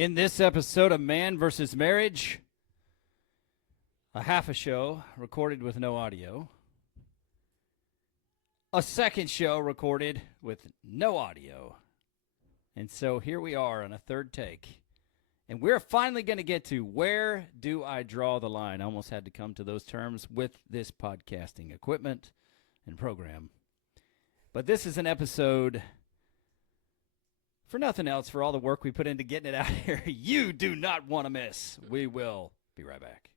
In this episode of Man vs. Marriage, a half a show recorded with no audio, a second show recorded with no audio, and so here we are on a third take, and we're finally going to get to where do I draw the line. I almost had to come to those terms with this podcasting equipment and program, but this is an episode for nothing else, for all the work we put into getting it out here, you do not want to miss. We will be right back.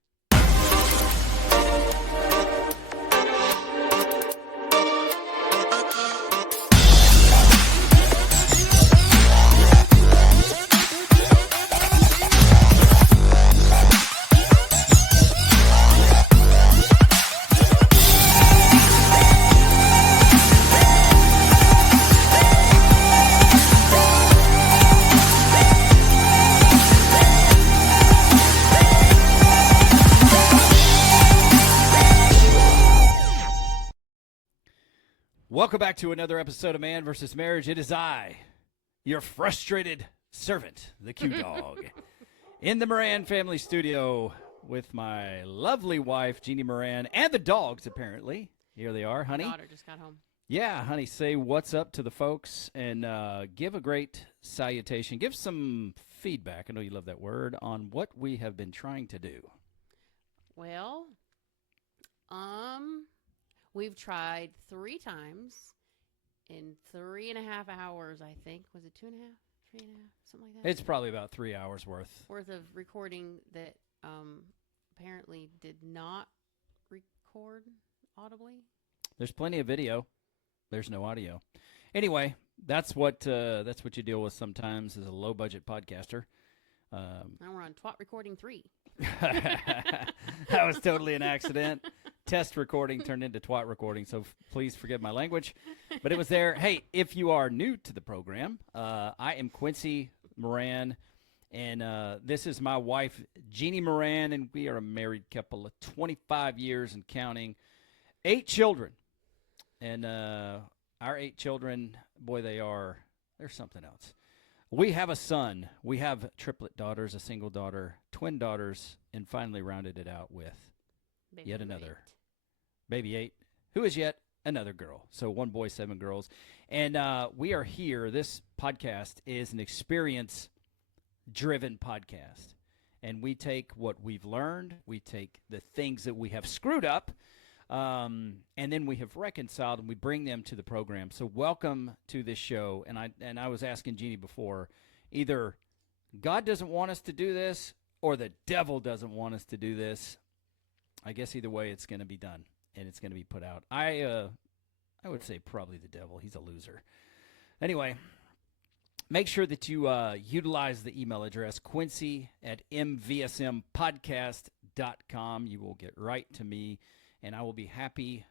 Welcome back to another episode of Man vs. Marriage. It is I, your frustrated servant, the Q-Dog, in the Moran family studio with my lovely wife, Jeannie Moran, and the dogs, apparently. Here they are, honey. My daughter just got home. Yeah, honey, say what's up to the folks and give a great salutation. Give some feedback, I know you love that word, on what we have been trying to do. Well, we've tried 3 times in 3.5 hours, I think. Was it 2.5, 3.5, something like that? It's probably about 3 hours worth of recording that apparently did not record audibly. There's plenty of video. There's no audio. Anyway, that's what you deal with sometimes as a low-budget podcaster. Now we're on Twat Recording 3. That was totally an accident. Test recording turned into twat recording, so please forgive my language. But it was there. Hey, if you are new to the program, I am Quincy Moran, and this is my wife, Jeannie Moran, and we are a married couple of 25 years and counting. 8 children. And our 8 children, boy, they're something else. We have a son. We have triplet daughters, a single daughter, twin daughters, and finally rounded it out with Baby yet another 8. baby 8, who is yet another girl. So 1 boy, 7 girls. And we are here. This podcast is an experience-driven podcast. And we take what we've learned. We take the things that we have screwed up. And then we have reconciled, and we bring them to the program. So welcome to this show. And I was asking Jeannie before, either God doesn't want us to do this or the devil doesn't want us to do this. I guess either way it's going to be done, and it's going to be put out. I would say probably the devil. He's a loser. Anyway, make sure that you utilize the email address, quincy@mvsmpodcast.com. You will get right to me, and I will be happy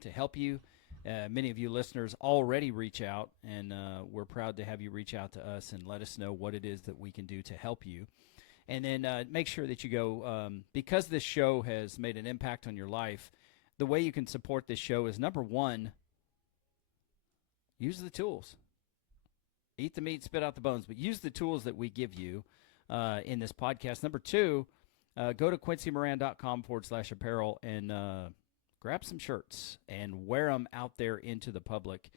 to help you. Many of you listeners already reach out, and we're proud to have you reach out to us and let us know what it is that we can do to help you. And then make sure that you go, because this show has made an impact on your life, the way you can support this show is, number 1, use the tools. Eat the meat, spit out the bones, but use the tools that we give you in this podcast. Number 2, go to quincymoran.com/apparel and grab some shirts and wear them out there into the public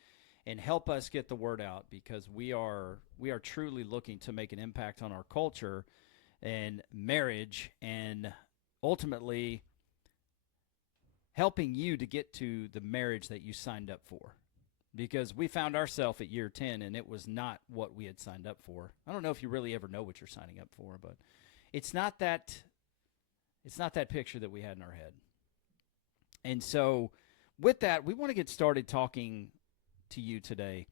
and help us get the word out, because we are truly looking to make an impact on our culture and marriage, and ultimately helping you to get to the marriage that you signed up for. Because we found ourselves at year 10, and it was not what we had signed up for. I don't know if you really ever know what you're signing up for, but it's not that picture that we had in our head. And so with that, we want to get started talking to you today.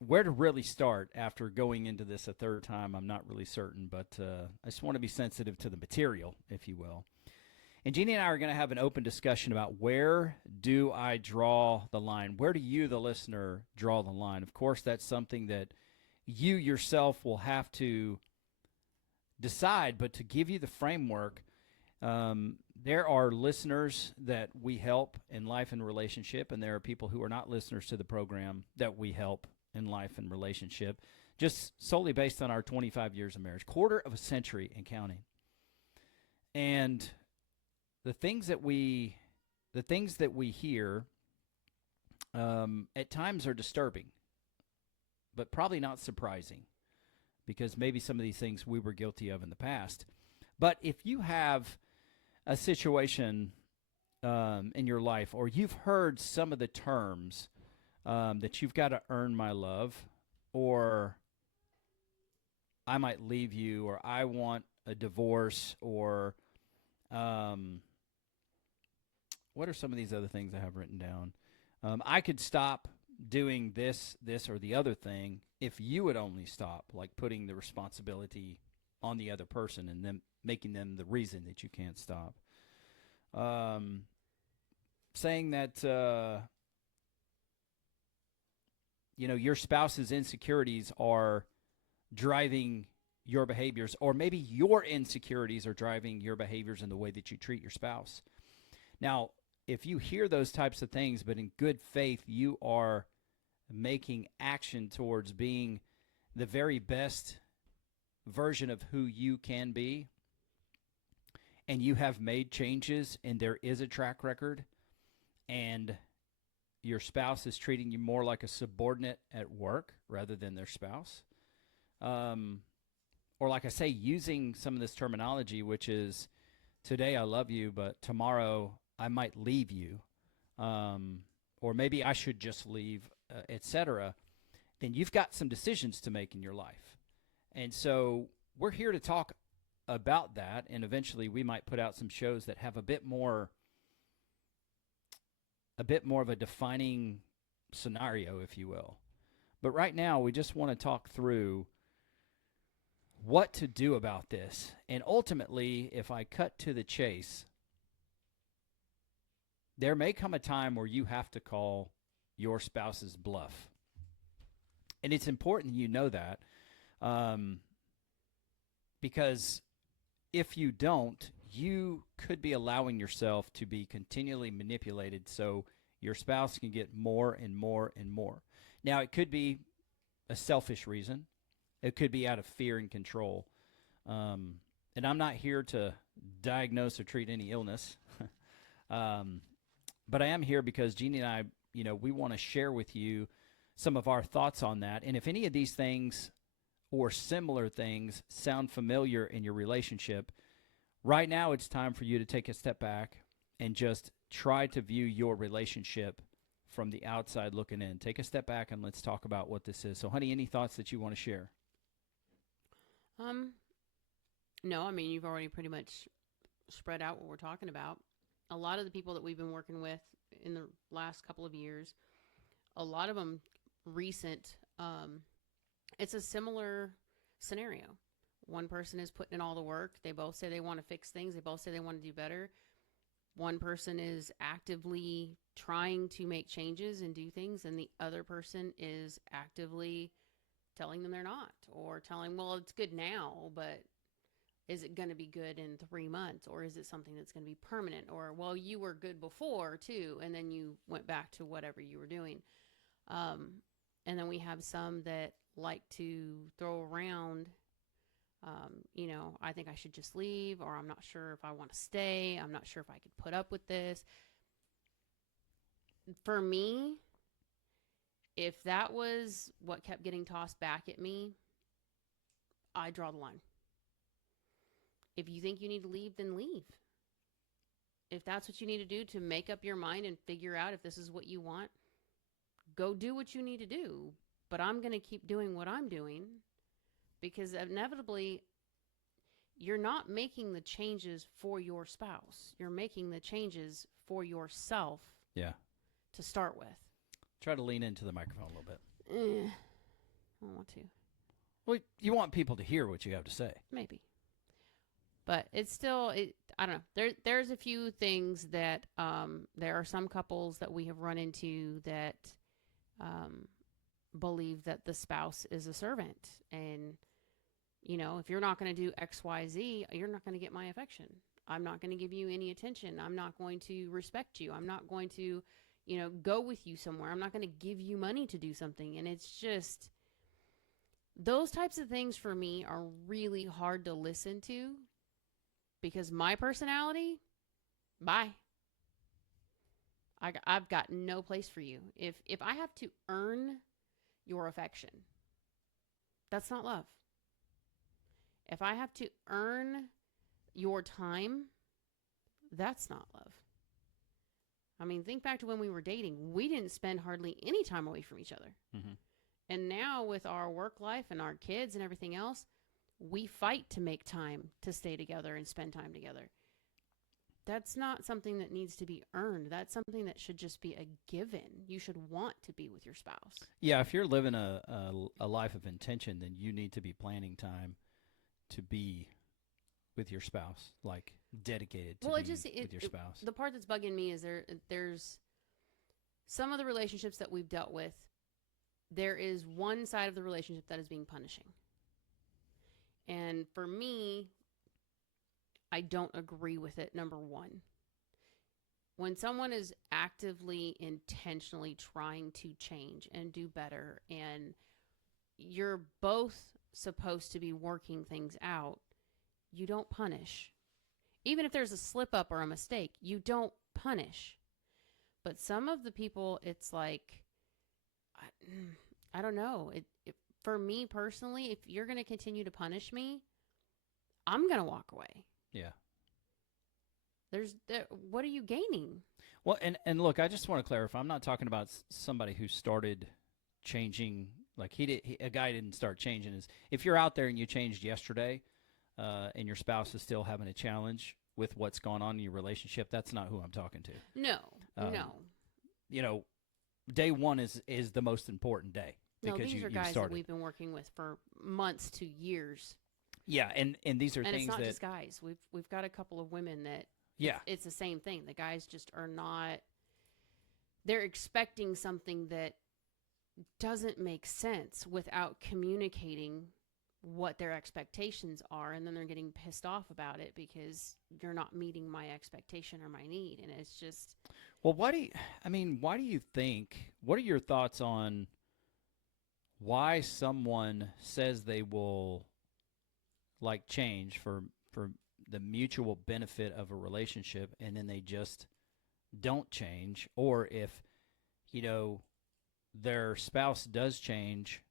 Where to really start after going into this a third time, I'm not really certain, but I just want to be sensitive to the material, if you will. And Jeannie and I are going to have an open discussion about where do I draw the line? Where do you, the listener, draw the line? Of course, that's something that you yourself will have to decide, but to give you the framework, there are listeners that we help in life and relationship, and there are people who are not listeners to the program that we help in life and relationship. just solely based on our 25 years of marriage, quarter of a century and counting. And the things that we hear at times are disturbing, but probably not surprising, because maybe some of these things we were guilty of in the past. But if you have a situation in your life, or you've heard some of the terms that you've got to earn my love, or I might leave you, or I want a divorce, or what are some of these other things I have written down? I could stop doing this, or the other thing if you would only stop, like putting the responsibility on the other person and then making them the reason that you can't stop. Saying that, your spouse's insecurities are driving your behaviors, or maybe your insecurities are driving your behaviors in the way that you treat your spouse. Now, if you hear those types of things, but in good faith, you are making action towards being the very best version of who you can be, and you have made changes, and there is a track record, and your spouse is treating you more like a subordinate at work rather than their spouse, or like I say, using some of this terminology, which is, today I love you, but tomorrow I might leave you, or maybe I should just leave, etc., then you've got some decisions to make in your life. And so we're here to talk about that, and eventually we might put out some shows that have a bit more of a defining scenario, if you will. But right now, we just want to talk through what to do about this. And ultimately, if I cut to the chase, there may come a time where you have to call your spouse's bluff. And it's important you know that, because if you don't, you could be allowing yourself to be continually manipulated so your spouse can get more and more and more. Now, it could be a selfish reason. It could be out of fear and control. And I'm not here to diagnose or treat any illness. But I am here because Jeanne and I, we want to share with you some of our thoughts on that. And if any of these things or similar things sound familiar in your relationship, right now it's time for you to take a step back and just try to view your relationship from the outside looking in. Take a step back and let's talk about what this is. So, honey, any thoughts that you want to share? No, I mean, you've already pretty much spread out what we're talking about. A lot of the people that we've been working with in the last couple of years, a lot of them recent, it's a similar scenario. One person is putting in all the work. They both say they want to fix things. They both say they want to do better. One person is actively trying to make changes and do things, and the other person is actively telling them they're not, or telling, well, it's good now, but is it going to be good in 3 months, or is it something that's going to be permanent? Or, well, you were good before too, and then you went back to whatever you were doing. And then we have some that like to throw around, I think I should just leave, or I'm not sure if I want to stay. I'm not sure if I could put up with this. For me, if that was what kept getting tossed back at me, I draw the line. If you think you need to leave, then leave. If that's what you need to do to make up your mind and figure out if this is what you want, go do what you need to do. But I'm going to keep doing what I'm doing, because inevitably you're not making the changes for your spouse. You're making the changes for yourself. Yeah. To start with. Try to lean into the microphone a little bit. I don't want to. Well, you want people to hear what you have to say. Maybe. But it's still, I don't know. There's a few things that there are some couples that we have run into that believe that the spouse is a servant. And, if you're not going to do X, Y, Z, you're not going to get my affection. I'm not going to give you any attention. I'm not going to respect you. I'm not going to, go with you somewhere. I'm not going to give you money to do something. And it's just, those types of things for me are really hard to listen to because my personality, bye. I've got no place for you. If I have to earn your affection, that's not love. If I have to earn your time, that's not love. I mean, think back to when we were dating. We didn't spend hardly any time away from each other. Mm-hmm. And now with our work life and our kids and everything else, we fight to make time to stay together and spend time together. That's not something that needs to be earned. That's something that should just be a given. You should want to be with your spouse. Yeah, if you're living a life of intention, then you need to be planning time to be with your spouse, like dedicated to with your spouse. The part that's bugging me is there's some of the relationships that we've dealt with, there is one side of the relationship that is being punishing. And for me, I don't agree with it, number one. When someone is actively, intentionally trying to change and do better, and you're both supposed to be working things out, you don't punish. Even if there's a slip up or a mistake, you don't punish. But some of the people, it's like, I don't know. For me personally, if you're going to continue to punish me, I'm going to walk away. Yeah. What are you gaining? Well, and look, I just want to clarify. I'm not talking about somebody who started changing. Like a guy didn't start changing. If you're out there and you changed yesterday, and your spouse is still having a challenge with what's going on in your relationship, that's not who I'm talking to. No. You know, day one is the most important day. Because these are guys that we've been working with for months to years. Yeah, and these are things that... And it's not just guys. We've got a couple of women that... Yeah. It's the same thing. The guys just are not... They're expecting something that doesn't make sense without communicating what their expectations are, and then they're getting pissed off about it because you're not meeting my expectation or my need, and it's just... Well, why do you think... What are your thoughts on why someone says they will change for the mutual benefit of a relationship, and then they just don't change? Or if, their spouse does change,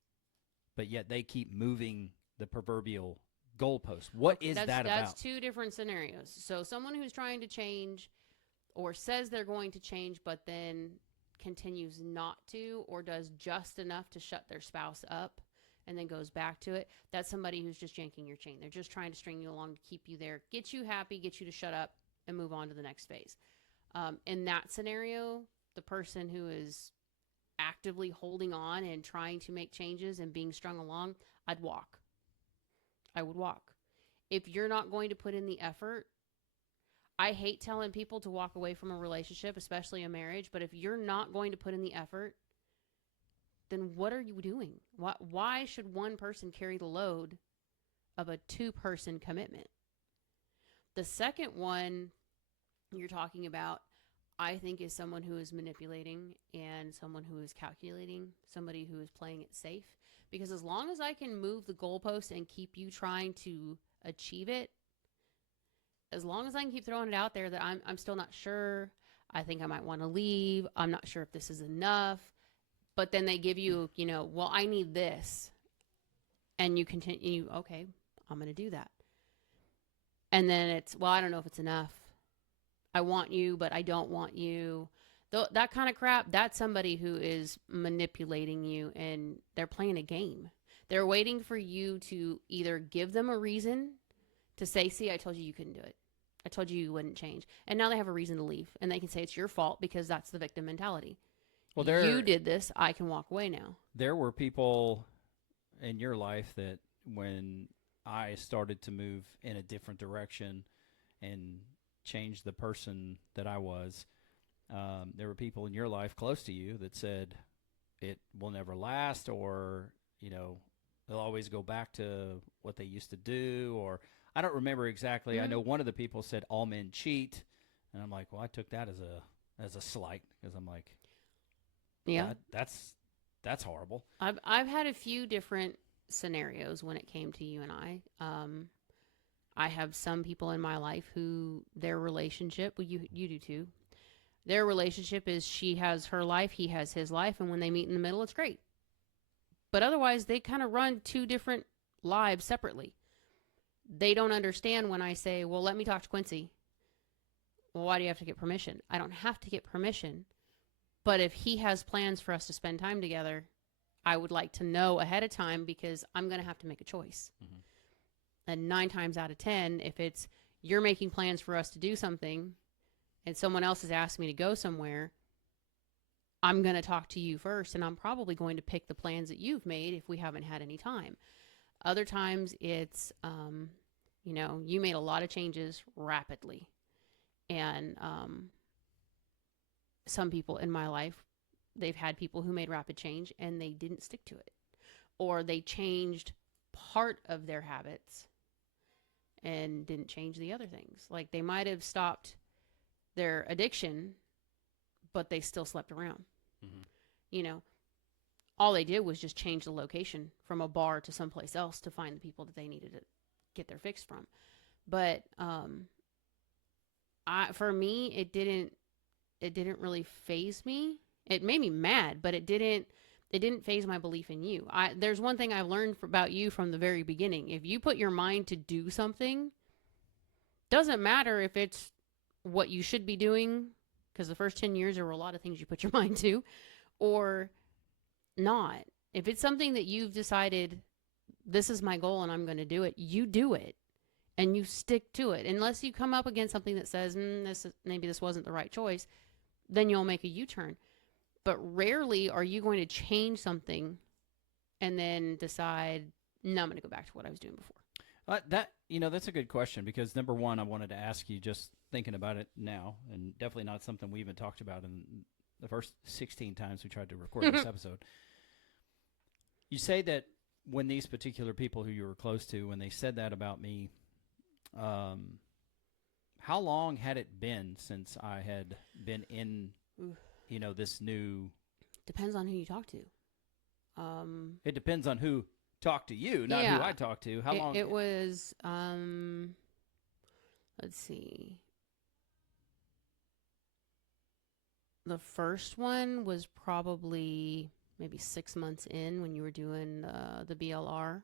but yet they keep moving the proverbial goalpost. What is that about? That's two different scenarios. So someone who's trying to change or says they're going to change, but then continues not to, or does just enough to shut their spouse up and then goes back to it, that's somebody who's just yanking your chain. They're just trying to string you along to keep you there, get you happy, get you to shut up and move on to the next phase. In that scenario, the person who is actively holding on and trying to make changes and being strung along, I'd walk. I would walk. If you're not going to put in the effort, I hate telling people to walk away from a relationship, especially a marriage, but if you're not going to put in the effort, then what are you doing? Why should one person carry the load of a two-person commitment? The second one you're talking about, I think, is someone who is manipulating and someone who is calculating, somebody who is playing it safe. Because as long as I can move the goalpost and keep you trying to achieve it, as long as I can keep throwing it out there that I'm still not sure, I think I might want to leave, I'm not sure if this is enough, but then they give you, well, I need this, and you continue, okay, I'm going to do that. And then it's, well, I don't know if it's enough. I want you, but I don't want you. That kind of crap, that's somebody who is manipulating you, and they're playing a game. They're waiting for you to either give them a reason to say, see, I told you couldn't do it. I told you wouldn't change. And now they have a reason to leave, and they can say it's your fault because that's the victim mentality. Well, you did this. I can walk away now. There were people in your life that when I started to move in a different direction and change the person that I was, there were people in your life close to you that said it will never last, or, they'll always go back to what they used to do, or I don't remember exactly. Mm-hmm. I know one of the people said all men cheat, and I'm like, well, I took that as a slight, because I'm like, yeah, that's horrible. I've had a few different scenarios when it came to you and I. I have some people in my life who their relationship, well, you do too. Their relationship is she has her life, he has his life, and when they meet in the middle, it's great. But otherwise, they kind of run two different lives separately. They don't understand when I say, well, let me talk to Quincy. Well, why do you have to get permission? I don't have to get permission. But if he has plans for us to spend time together, I would like to know ahead of time because I'm going to have to make a choice. Mm-hmm. And 9 times out of 10, if it's you're making plans for us to do something and someone else has asked me to go somewhere, I'm going to talk to you first, and I'm probably going to pick the plans that you've made if we haven't had any time. Other times it's, you made a lot of changes rapidly. And some people in my life, they've had people who made rapid change and they didn't stick to it. Or they changed part of their habits and didn't change the other things. Like they might have stopped their addiction, but they still slept around. Mm-hmm. All they did was just change the location from a bar to someplace else to find the people that they needed to get their fix from. But for me, it didn't really faze me. It made me mad, but it didn't faze my belief in you. There's one thing I've learned about you from the very beginning. If you put your mind to do something, doesn't matter if it's what you should be doing, because the first 10 years there were a lot of things you put your mind to, or not. If it's something that you've decided, this is my goal and I'm going to do it, you do it. And you stick to it. Unless you come up against something that says, maybe this wasn't the right choice, then you'll make a U-turn. But rarely are you going to change something and then decide, no, I'm going to go back to what I was doing before. That's a good question because, number one, I wanted to ask you, just thinking about it now, and definitely not something we even talked about in the first 16 times we tried to record this episode. You say that when these particular people who you were close to, when they said that about me, how long had it been since I had been in, this new... Depends on who you talk to. It depends on who talked to you, not who I talked to. How long? It was, let's see. The first one was probably maybe 6 months in when you were doing the BLR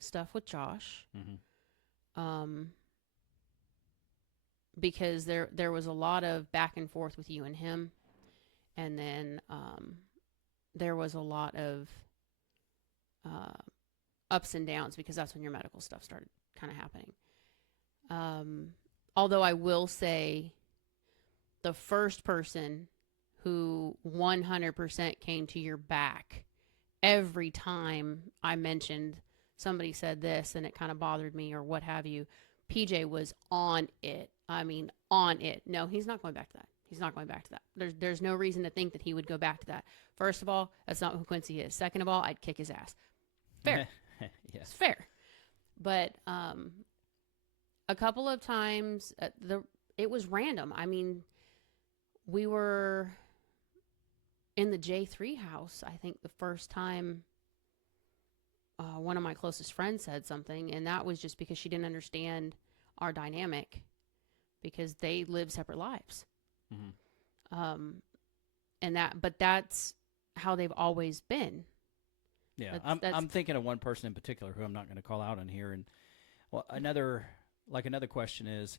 stuff with Josh. Mm-hmm. Because there was a lot of back and forth with you and him. And then there was a lot of ups and downs because that's when your medical stuff started kind of happening. Although I will say the first person who 100% came to your back every time I mentioned somebody said this and it kind of bothered me or what have you, PJ was on it. I mean, on it. No, he's not going back to that. He's not going back to that. There's no reason to think that he would go back to that. First of all, that's not who Quincy is. Second of all, I'd kick his ass. Fair. Yes. It's fair. But a couple of times, it was random. I mean, we were in the J3 house, I think the first time one of my closest friends said something, and that was just because she didn't understand our dynamic because they live separate lives. Mm-hmm. But that's how they've always been. Yeah, I'm thinking of one person in particular who I'm not going to call out on here. And well, another question is,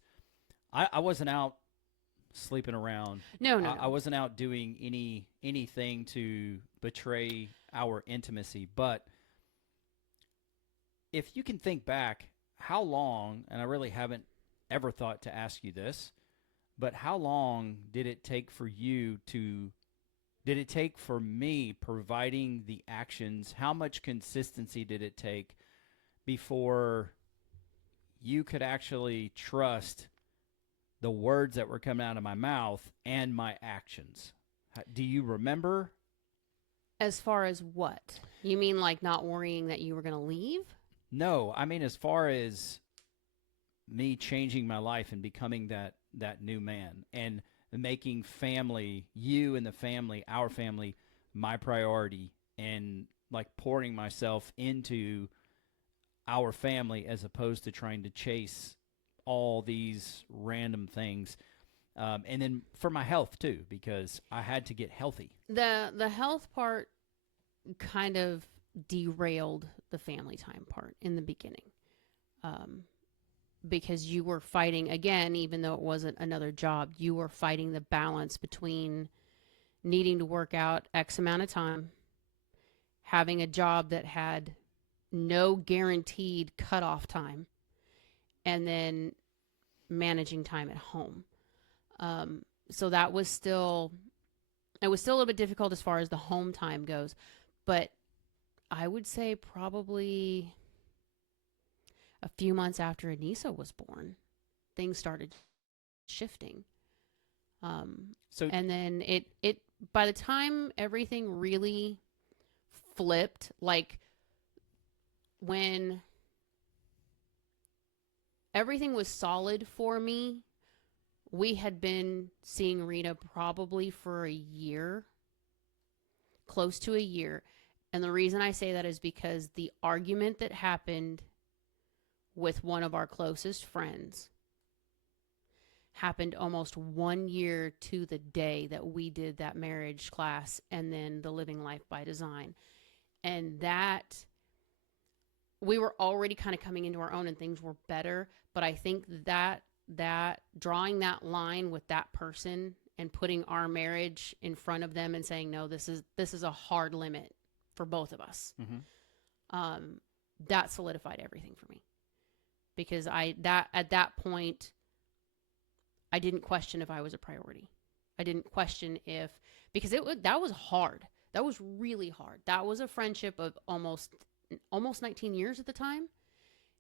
I wasn't out sleeping around. No. I wasn't out doing anything to betray our intimacy. But if you can think back, how long? And I really haven't ever thought to ask you this, but how long did it take for you to? Did it take for me providing the actions? How much consistency did it take before you could actually trust the words that were coming out of my mouth and my actions? Do you remember? As far as what? You mean like not worrying that you were going to leave? No, I mean as far as me changing my life and becoming that new man and making family, you and the family, our family, my priority, and like pouring myself into our family as opposed to trying to chase all these random things. And then for my health too, because I had to get healthy. The health part kind of derailed the family time part in the beginning. Because you were fighting, again, even though it wasn't another job, you were fighting the balance between needing to work out X amount of time, having a job that had no guaranteed cutoff time, and then managing time at home. So that was still, it was still a little bit difficult as far as the home time goes. But I would say probably a few months after Anissa was born, things started shifting. And then it by the time everything really flipped, like when everything was solid for me, we had been seeing Rita probably for a year, close to a year. And the reason I say that is because the argument that happened with one of our closest friends happened almost 1 year to the day that we did that marriage class and then the Living Life by Design. And that, we were already kind of coming into our own and things were better. But I think that drawing that line with that person and putting our marriage in front of them and saying, no, this is a hard limit for both of us. Mm-hmm. That solidified everything for me. Because at that point, I didn't question if I was a priority. I didn't question because that was hard. That was really hard. That was a friendship of almost 19 years at the time.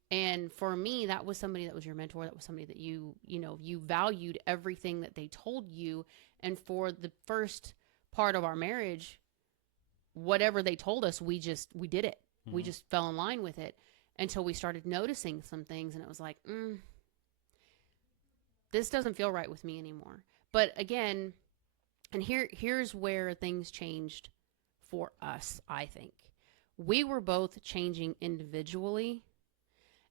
And for me, that was somebody that was your mentor. That was somebody that you valued everything that they told you. And for the first part of our marriage, whatever they told us, we did it. Mm-hmm. We just fell in line with it until we started noticing some things. And it was like, this doesn't feel right with me anymore. But again, and here's where things changed for us, I think. We were both changing individually.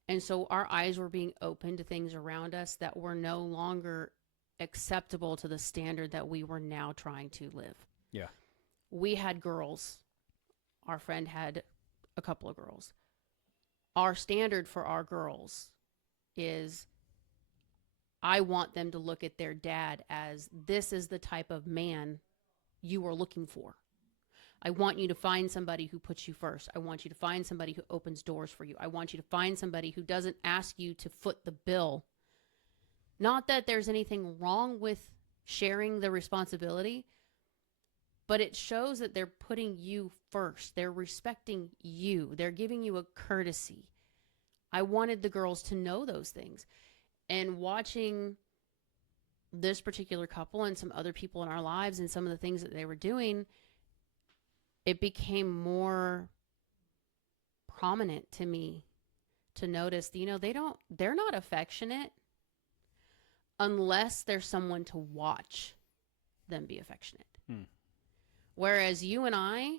And so our eyes were being open to things around us that were no longer acceptable to the standard that we were now trying to live. Yeah. We had girls. Our friend had a couple of girls. Our standard for our girls is, I want them to look at their dad as, this is the type of man you are looking for. I want you to find somebody who puts you first. I want you to find somebody who opens doors for you. I want you to find somebody who doesn't ask you to foot the bill. Not that there's anything wrong with sharing the responsibility, but it shows that they're putting you first. They're respecting you. They're giving you a courtesy. I wanted the girls to know those things. And watching this particular couple and some other people in our lives and some of the things that they were doing, it became more prominent to me to notice, they're not affectionate unless there's someone to watch them be affectionate. Whereas you and I,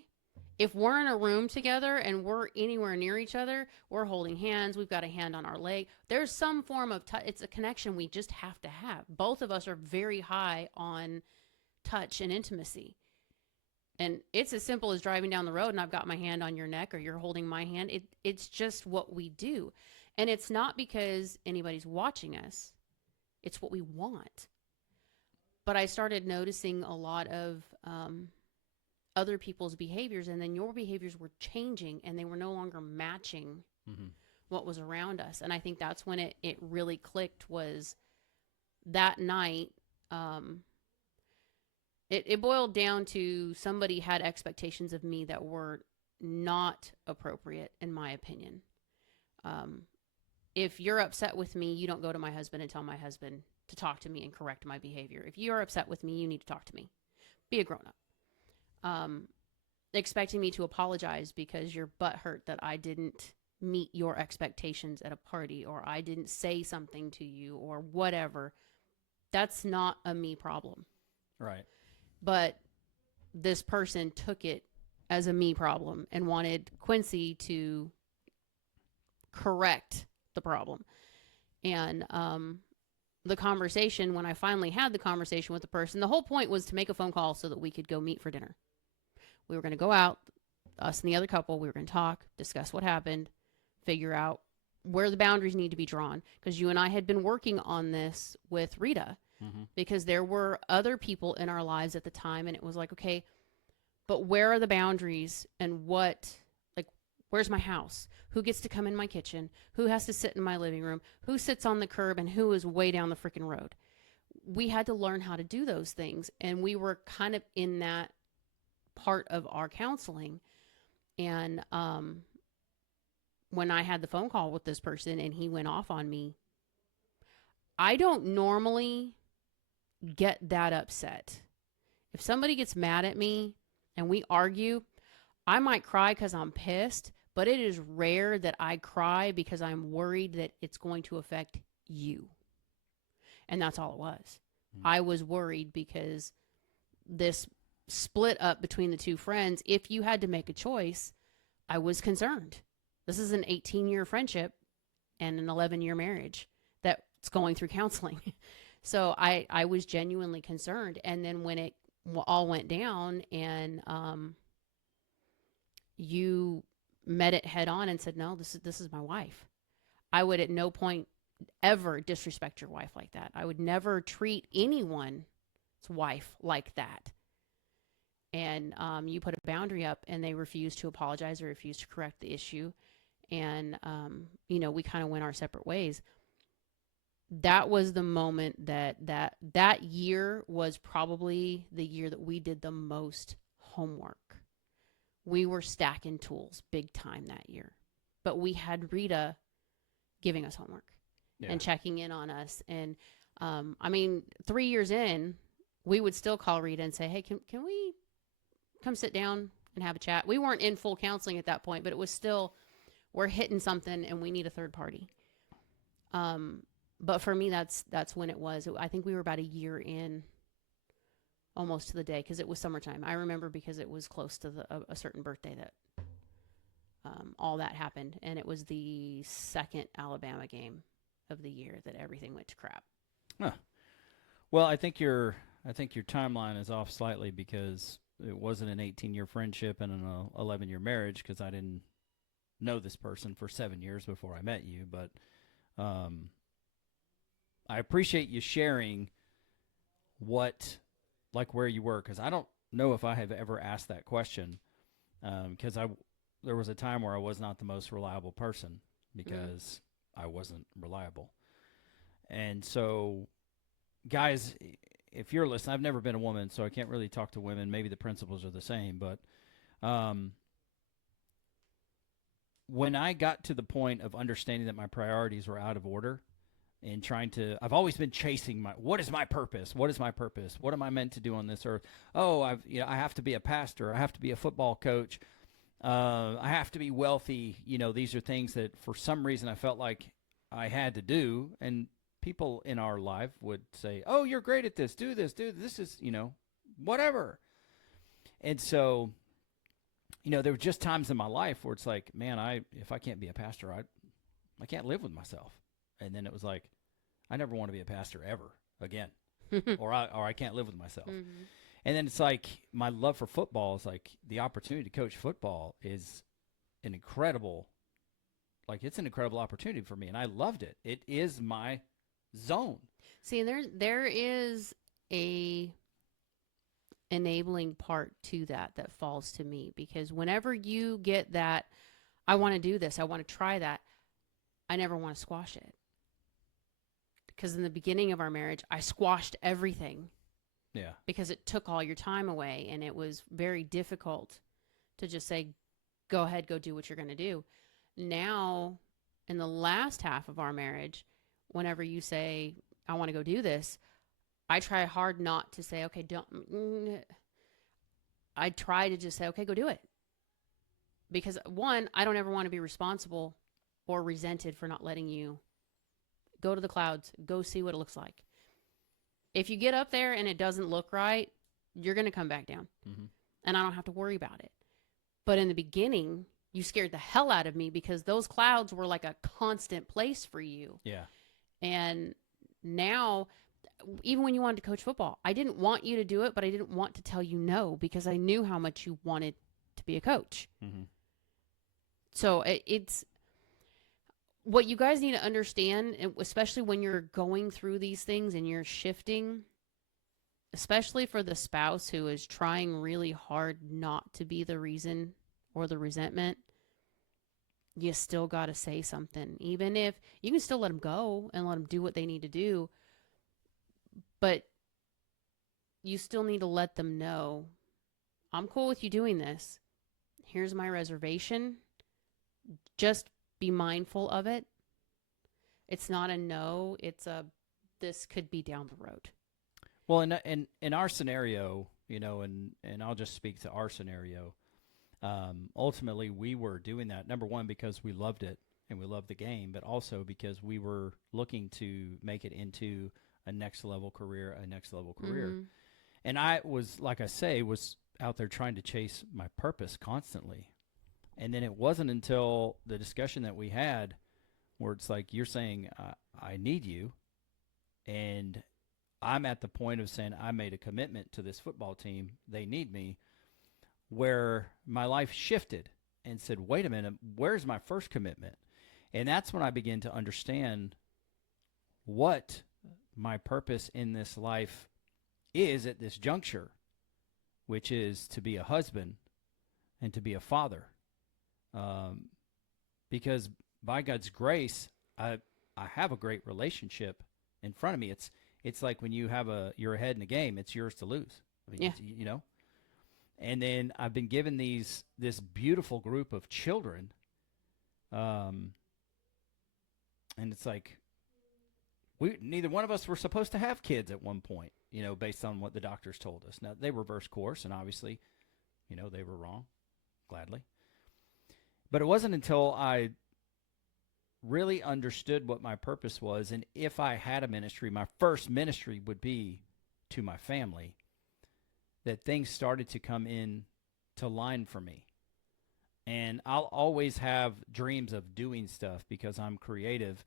if we're in a room together and we're anywhere near each other, we're holding hands, we've got a hand on our leg. There's some form of it's a connection we just have to have. Both of us are very high on touch and intimacy. And it's as simple as driving down the road and I've got my hand on your neck or you're holding my hand. It's just what we do. And it's not because anybody's watching us. It's what we want. But I started noticing a lot of other people's behaviors, and then your behaviors were changing and they were no longer matching what was around us. And I think that's when it really clicked, was that night. It boiled down to somebody had expectations of me that were not appropriate, in my opinion. If you're upset with me, you don't go to my husband and tell my husband to talk to me and correct my behavior. If you're upset with me, you need to talk to me. Be a grown-up. Expecting me to apologize because you're butthurt that I didn't meet your expectations at a party, or I didn't say something to you, or whatever. That's not a me problem. Right. But this person took it as a me problem and wanted Quincy to correct the problem. And the conversation, when I finally had the conversation with the person, the whole point was to make a phone call so that we could go meet for dinner. We were going to go out, us and the other couple, we were going to talk, discuss what happened, figure out where the boundaries need to be drawn. Because you and I had been working on this with Rita, because there were other people in our lives at the time, and it was like, okay, but where are the boundaries, and where's my house? Who gets to come in my kitchen? Who has to sit in my living room? Who sits on the curb, and who is way down the freaking road? We had to learn how to do those things, and we were kind of in that part of our counseling. And when I had the phone call with this person and he went off on me, I don't normally get that upset. If somebody gets mad at me and we argue, I might cry because I'm pissed, but it is rare that I cry because I'm worried that it's going to affect you. And that's all it was. I was worried because this split up between the two friends, if you had to make a choice, I was concerned. This is an 18-year friendship and an 11-year marriage that's going through counseling. So I was genuinely concerned. And then when it all went down and you met it head on and said, no, this is my wife. I would at no point ever disrespect your wife like that. I would never treat anyone's wife like that. And you put a boundary up and they refused to apologize or refused to correct the issue. And, we kind of went our separate ways. That was the moment that year was probably the year that we did the most homework. We were stacking tools big time that year. But we had Rita giving us homework and checking in on us. And, 3 years in, we would still call Rita and say, hey, can we come sit down and have a chat? We weren't in full counseling at that point, but it was still, we're hitting something and we need a third party. But for me, that's when it was. I think we were about a year in, almost to the day, because it was summertime. I remember because it was close to a certain birthday that all that happened, and it was the second Alabama game of the year that everything went to crap. Huh. Well, I think your timeline is off slightly because it wasn't an 18-year friendship and an 11-year marriage, because I didn't know this person for 7 years before I met you. But I appreciate you sharing where you were, because I don't know if I have ever asked that question, because there was a time where I was not the most reliable person because I wasn't reliable. And so, guys, if you're listening, I've never been a woman, so I can't really talk to women. Maybe the principles are the same, but when I got to the point of understanding that my priorities were out of order and I've always been chasing what is my purpose? What is my purpose? What am I meant to do on this earth? Oh, I have to be a pastor. I have to be a football coach. I have to be wealthy. These are things that for some reason I felt like I had to do. And people in our life would say, oh, you're great at this. Do this. This is, whatever. And so, there were just times in my life where it's like, man, if I can't be a pastor, I can't live with myself. And then it was like, I never want to be a pastor ever again, or I can't live with myself. Mm-hmm. And then it's like my love for football is like the opportunity to coach football is an incredible opportunity for me, and I loved it. It is my zone. See, there is a enabling part to that falls to me, because whenever you get that, I want to do this, I want to try that, I never want to squash it. Because in the beginning of our marriage, I squashed everything. Yeah. Because it took all your time away, and it was very difficult to just say, go ahead, go do what you're going to do. Now, in the last half of our marriage, whenever you say, I want to go do this, I try hard not to say, okay, don't. I try to just say, okay, go do it. Because one, I don't ever want to be responsible or resented for not letting you go to the clouds, go see what it looks like. If you get up there and it doesn't look right, you're going to come back down. Mm-hmm. And I don't have to worry about it. But in the beginning, You scared the hell out of me because those clouds were like a constant place for you. Yeah. And now, even when you wanted to coach football, I didn't want you to do it, but I didn't want to tell you no because I knew how much you wanted to be a coach. Mm-hmm. So it's what you guys need to understand, especially when you're going through these things and you're shifting, especially for the spouse who is trying really hard not to be the reason or the resentment. You still got to say something, even if you can still let them go and let them do what they need to do. But you still need to let them know, I'm cool with you doing this. Here's my reservation. Just be mindful of it. It's not a no. It's a, this could be down the road. Well, in our scenario, and I'll just speak to our scenario. Ultimately, we were doing that, number one, because we loved it and we loved the game, but also because we were looking to make it into a next level career. Mm-hmm. And I was, like I say, was out there trying to chase my purpose constantly. And then it wasn't until the discussion that we had where it's like, you're saying, I need you. And I'm at the point of saying, I made a commitment to this football team. They need me. Where my life shifted and said, wait a minute, where's my first commitment? And that's when I began to understand what my purpose in this life is at this juncture, which is to be a husband and to be a father. Because by God's grace, I have a great relationship in front of me. It's like when you're ahead in a game, it's yours to lose. I mean, Yeah. And then I've been given this beautiful group of children, and it's like neither one of us were supposed to have kids at one point, based on what the doctors told us. Now, they reversed course, and obviously, they were wrong, gladly. But it wasn't until I really understood what my purpose was, and if I had a ministry, my first ministry would be to my family, that things started to come in to line for me. And I'll always have dreams of doing stuff because I'm creative.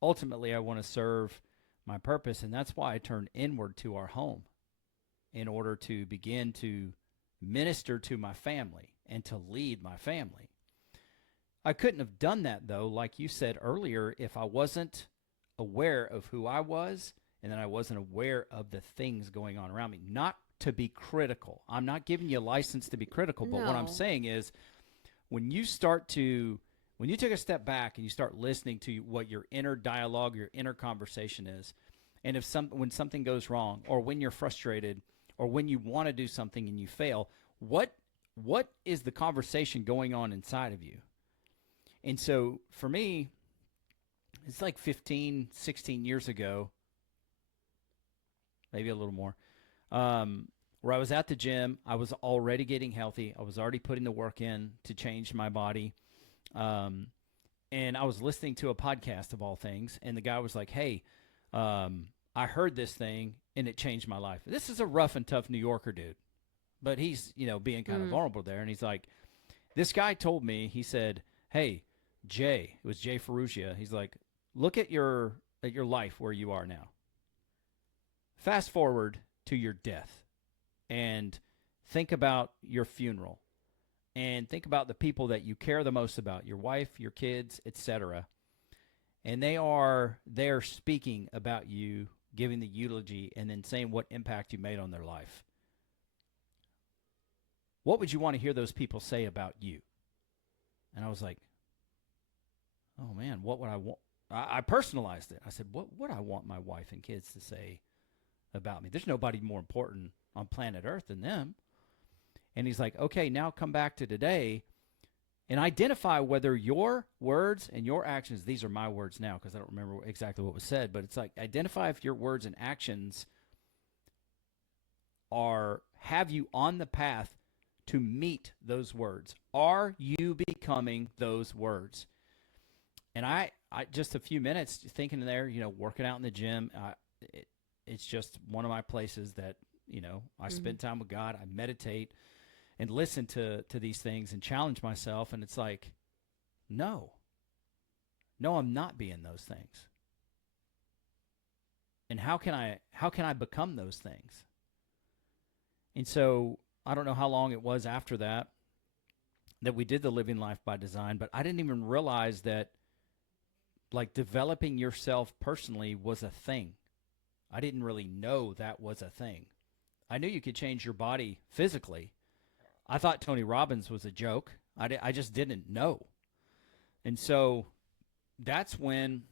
Ultimately, I want to serve my purpose, and that's why I turned inward to our home in order to begin to minister to my family and to lead my family. I couldn't have done that, though, like you said earlier, if I wasn't aware of who I was and then I wasn't aware of the things going on around me. Not to be critical. I'm not giving you a license to be critical, but what I'm No. saying is when you take a step back and you start listening to what your inner dialogue, your inner conversation is, and when something goes wrong or when you're frustrated or when you want to do something and you fail, what is the conversation going on inside of you? And so for me, it's like 15, 16 years ago, maybe a little more, where I was at the gym. I was already getting healthy. I was already putting the work in to change my body. And I was listening to a podcast of all things, and the guy was like, hey, I heard this thing, and it changed my life. This is a rough and tough New Yorker dude, but he's, being kind of vulnerable there. And he's like, this guy told me, he said, hey, Jay, it was Jay Ferrugia. He's like, look at your life where you are now. Fast forward to your death and think about your funeral and think about the people that you care the most about, your wife, your kids, etc. And they're speaking about you, giving the eulogy, and then saying what impact you made on their life. What would you want to hear those people say about you? And I was like, oh man, what would I want? I personalized it. I said, what would I want my wife and kids to say about me? There's nobody more important on planet Earth than them. And he's like, okay, now come back to today and identify whether your words and your actions, these are my words now because I don't remember exactly what was said, but it's like identify if your words and actions have you on the path to meet those words. Are you becoming those words? And I just a few minutes thinking there, working out in the gym, it's just one of my places that, I spend time with God. I meditate. and listen to these things and challenge myself. And it's like, no, I'm not being those things. And how can I become those things? And so I don't know how long it was after that we did the Living Life by Design, but I didn't even realize that like developing yourself personally was a thing. I didn't really know that was a thing. I knew you could change your body physically. I thought Tony Robbins was a joke. I just didn't know. And so that's when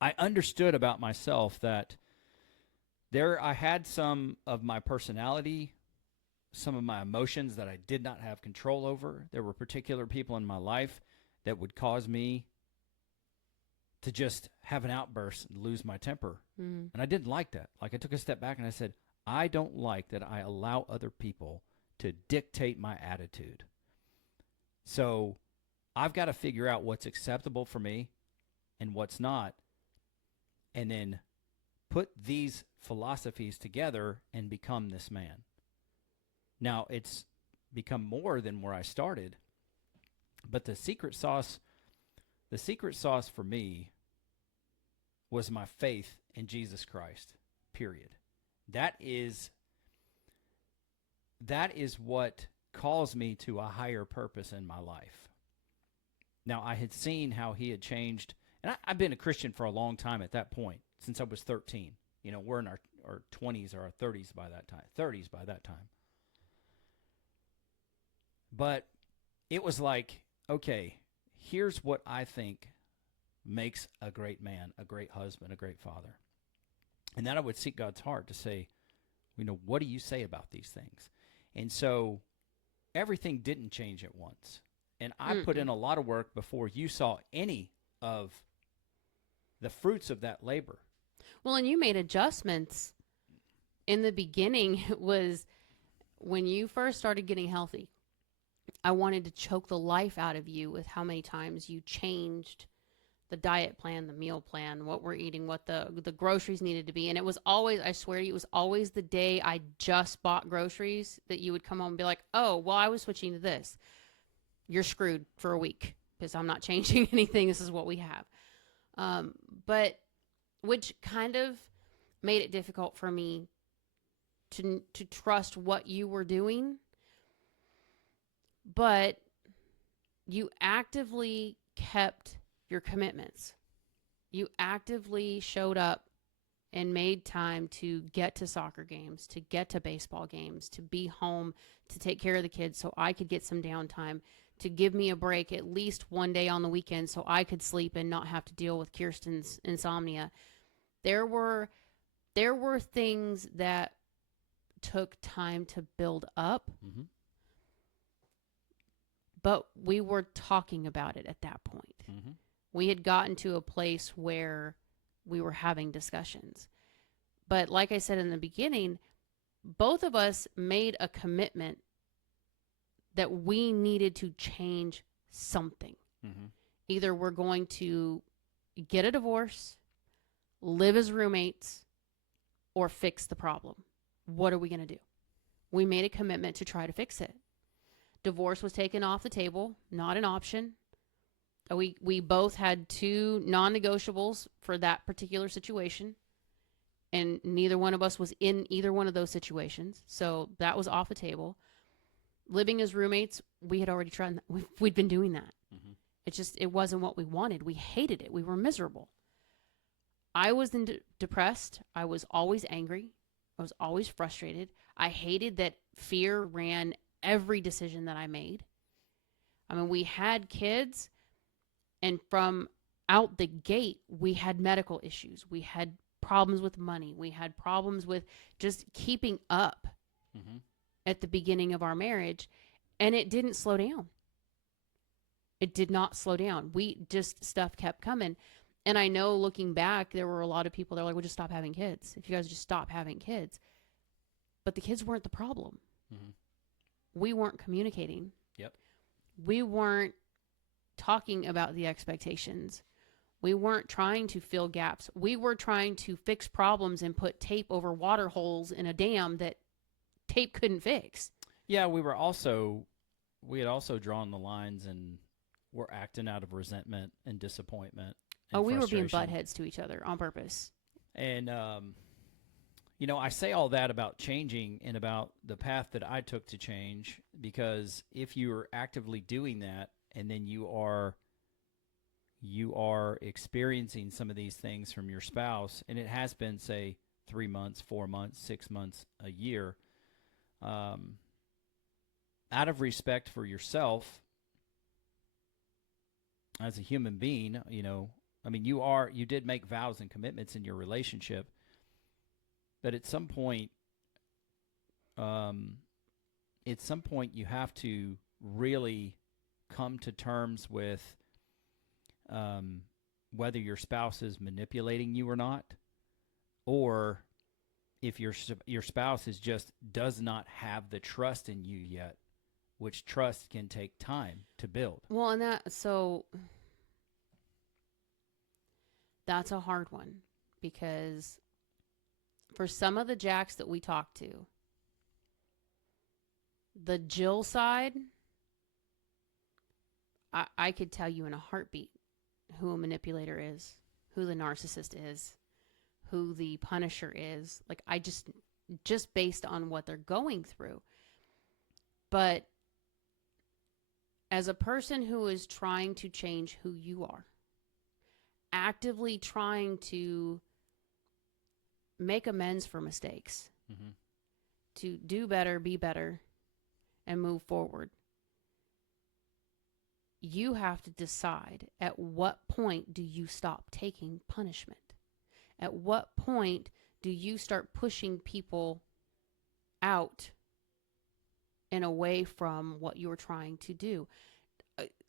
I understood about myself that I had some of my personality, some of my emotions that I did not have control over. There were particular people in my life that would cause me to just have an outburst and lose my temper. And I didn't like that. Like I took a step back and I said, I don't like that I allow other people to dictate my attitude. So I've got to figure out what's acceptable for me and what's not, and then put these philosophies together and become this man. Now, it's become more than where I started, but the secret sauce for me was my faith in Jesus Christ, period. That is what calls me to a higher purpose in my life. Now, I had seen how he had changed, and I've been a Christian for a long time at that point, since I was 13. We're in our 20s or our 30s by that time. But it was like, okay, here's what I think makes a great man, a great husband, a great father. And then I would seek God's heart to say, what do you say about these things? And so everything didn't change at once. And I put in a lot of work before you saw any of the fruits of that labor. Well, and you made adjustments in the beginning. It was when you first started getting healthy. I wanted to choke the life out of you with how many times you changed the diet plan, the meal plan, what we're eating, what the groceries needed to be. And it was always, I swear to you, it was always the day I just bought groceries that you would come home and be like, oh, well, I was switching to this. You're screwed for a week because I'm not changing anything. This is what we have. But which kind of made it difficult for me to trust what you were doing. But you actively kept your commitments. You actively showed up and made time to get to soccer games, to get to baseball games, to be home, to take care of the kids so I could get some downtime, to give me a break at least one day on the weekend so I could sleep and not have to deal with Kirsten's insomnia. There were things that took time to build up. Mm-hmm. But we were talking about it at that point. Mm-hmm. We had gotten to a place where we were having discussions. But like I said in the beginning, both of us made a commitment that we needed to change something. Mm-hmm. Either we're going to get a divorce, live as roommates, or fix the problem. What are we going to do? We made a commitment to try to fix it. Divorce was taken off the table, not an option. We both had two non-negotiables for that particular situation, and neither one of us was in either one of those situations, so that was off the table. Living as roommates, we had already tried that. We'd been doing that. Mm-hmm. It wasn't what we wanted. We hated it. We were miserable. I was depressed. I was always angry. I was always frustrated. I hated that fear ran every decision that I made. I mean, we had kids, and from out the gate, we had medical issues. We had problems with money. We had problems with just keeping up at the beginning of our marriage, and it didn't slow down. It did not slow down. Stuff kept coming. And I know looking back, there were a lot of people that were like, well, just stop having kids. If you guys just stop having kids. But the kids weren't the problem. Mm-hmm. We weren't communicating. Yep. We weren't talking about the expectations. We weren't trying to fill gaps. We were trying to fix problems and put tape over water holes in a dam that tape couldn't fix. Yeah, we had also drawn the lines and were acting out of resentment and disappointment and Oh, we were being frustration. buttheads to each other on purpose. And I say all that about changing and about the path that I took to change, because if you are actively doing that and then you are experiencing some of these things from your spouse, and it has been, say, 3 months, 4 months, 6 months, a year, um, out of respect for yourself as a human being, you did make vows and commitments in your relationship, but at some point, um, you have to really come to terms with whether your spouse is manipulating you or not, or if your spouse does not have the trust in you yet, which trust can take time to build. Well, and that's a hard one, because for some of the Jacks that we talk to, the Jill side, I could tell you in a heartbeat who a manipulator is, who the narcissist is, who the punisher is. Like, I just based on what they're going through. But as a person who is trying to change who you are, actively trying to make amends for mistakes, Mm-hmm. to do better, be better, and move forward, you have to decide, at what point do you stop taking punishment? At what point do you start pushing people out and away from what you're trying to do?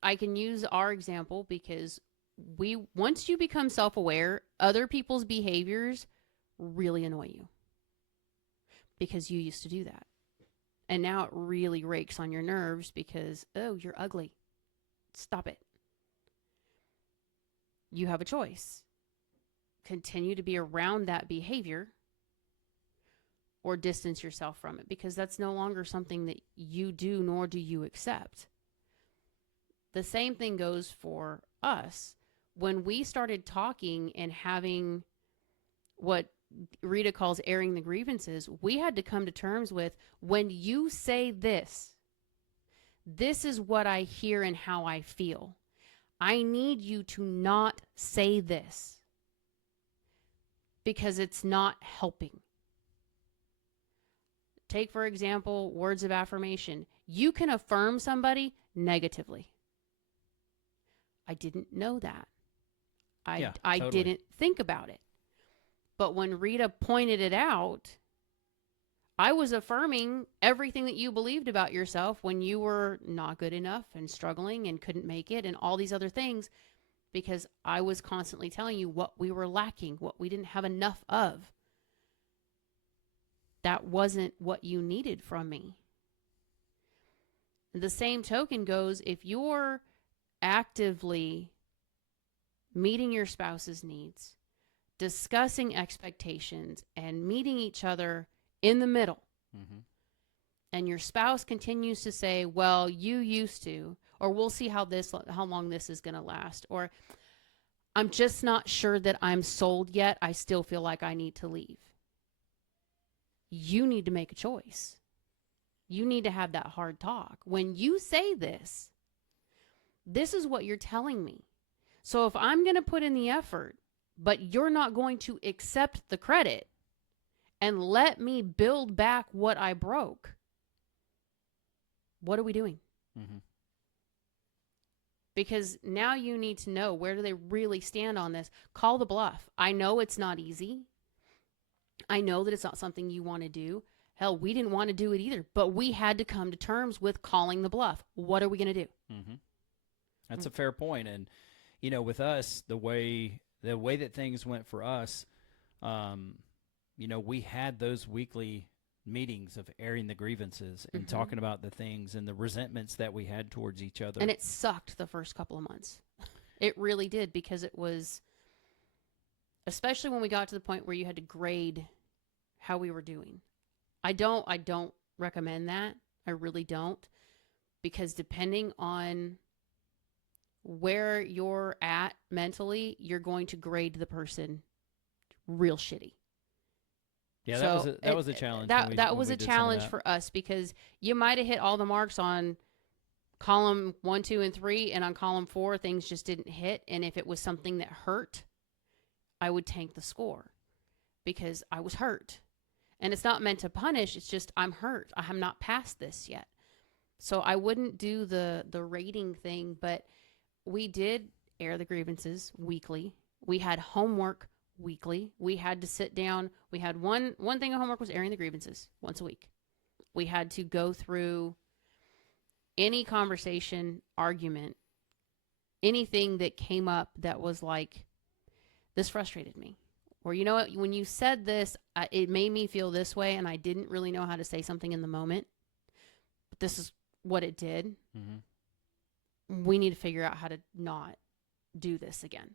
I can use our example because once you become self-aware, other people's behaviors really annoy you because you used to do that. And now it really rakes on your nerves because, oh, you're ugly. Stop it. You have a choice. Continue to be around that behavior or distance yourself from it, because that's no longer something that you do, nor do you accept. The same thing goes for us. When we started talking and having what Rita calls airing the grievances, we had to come to terms with, when you say this is what I hear and how I feel. I need you to not say this because it's not helping. Take, for example, words of affirmation. You can affirm somebody negatively. I didn't know that. I Totally. didn't think about it. But when Rita pointed it out, I was affirming everything that you believed about yourself when you were not good enough and struggling and couldn't make it and all these other things, because I was constantly telling you what we were lacking, what we didn't have enough of. That wasn't what you needed from me. The same token goes, if you're actively meeting your spouse's needs, discussing expectations, and meeting each other in the middle, Mm-hmm. and your spouse continues to say, well, you used to, or we'll see how long this is going to last, or I'm just not sure that I'm sold yet, I still feel like I need to leave. You need to make a choice. You need to have that hard talk. When you say this is what you're telling me. So if I'm going to put in the effort, but you're not going to accept the credit and let me build back what I broke, what are we doing? Mm-hmm. Because now you need to know, where do they really stand on this? Call the bluff. I know it's not easy. I know that it's not something you want to do. Hell, we didn't want to do it either, but we had to come to terms with calling the bluff. What are we going to do? Mm-hmm. That's a fair point. And, with us, the way that things went for us, we had those weekly meetings of airing the grievances and Mm-hmm. talking about the things and the resentments that we had towards each other. And it sucked the first couple of months. It really did, because it was, especially when we got to the point where you had to grade how we were doing. I don't recommend that. I really don't. Because depending on where you're at mentally, you're going to grade the person real shitty. Yeah, So that was a challenge. That when was we a did some of challenge that. for us because you might have hit all the marks on column 1, 2, and 3, and on column 4, things just didn't hit. And if it was something that hurt, I would tank the score because I was hurt. And it's not meant to punish. It's just I'm hurt. I am not past this yet. So I wouldn't do the rating thing, but we did air the grievances weekly. We had homework weekly. We had to sit down. We had one thing of homework was airing the grievances once a week. We had to go through any conversation, argument, anything that came up that was like, this frustrated me. Or, you know what, when you said this, it made me feel this way, and I didn't really know how to say something in the moment. But this is what it did. Mm-hmm. We need to figure out how to not do this again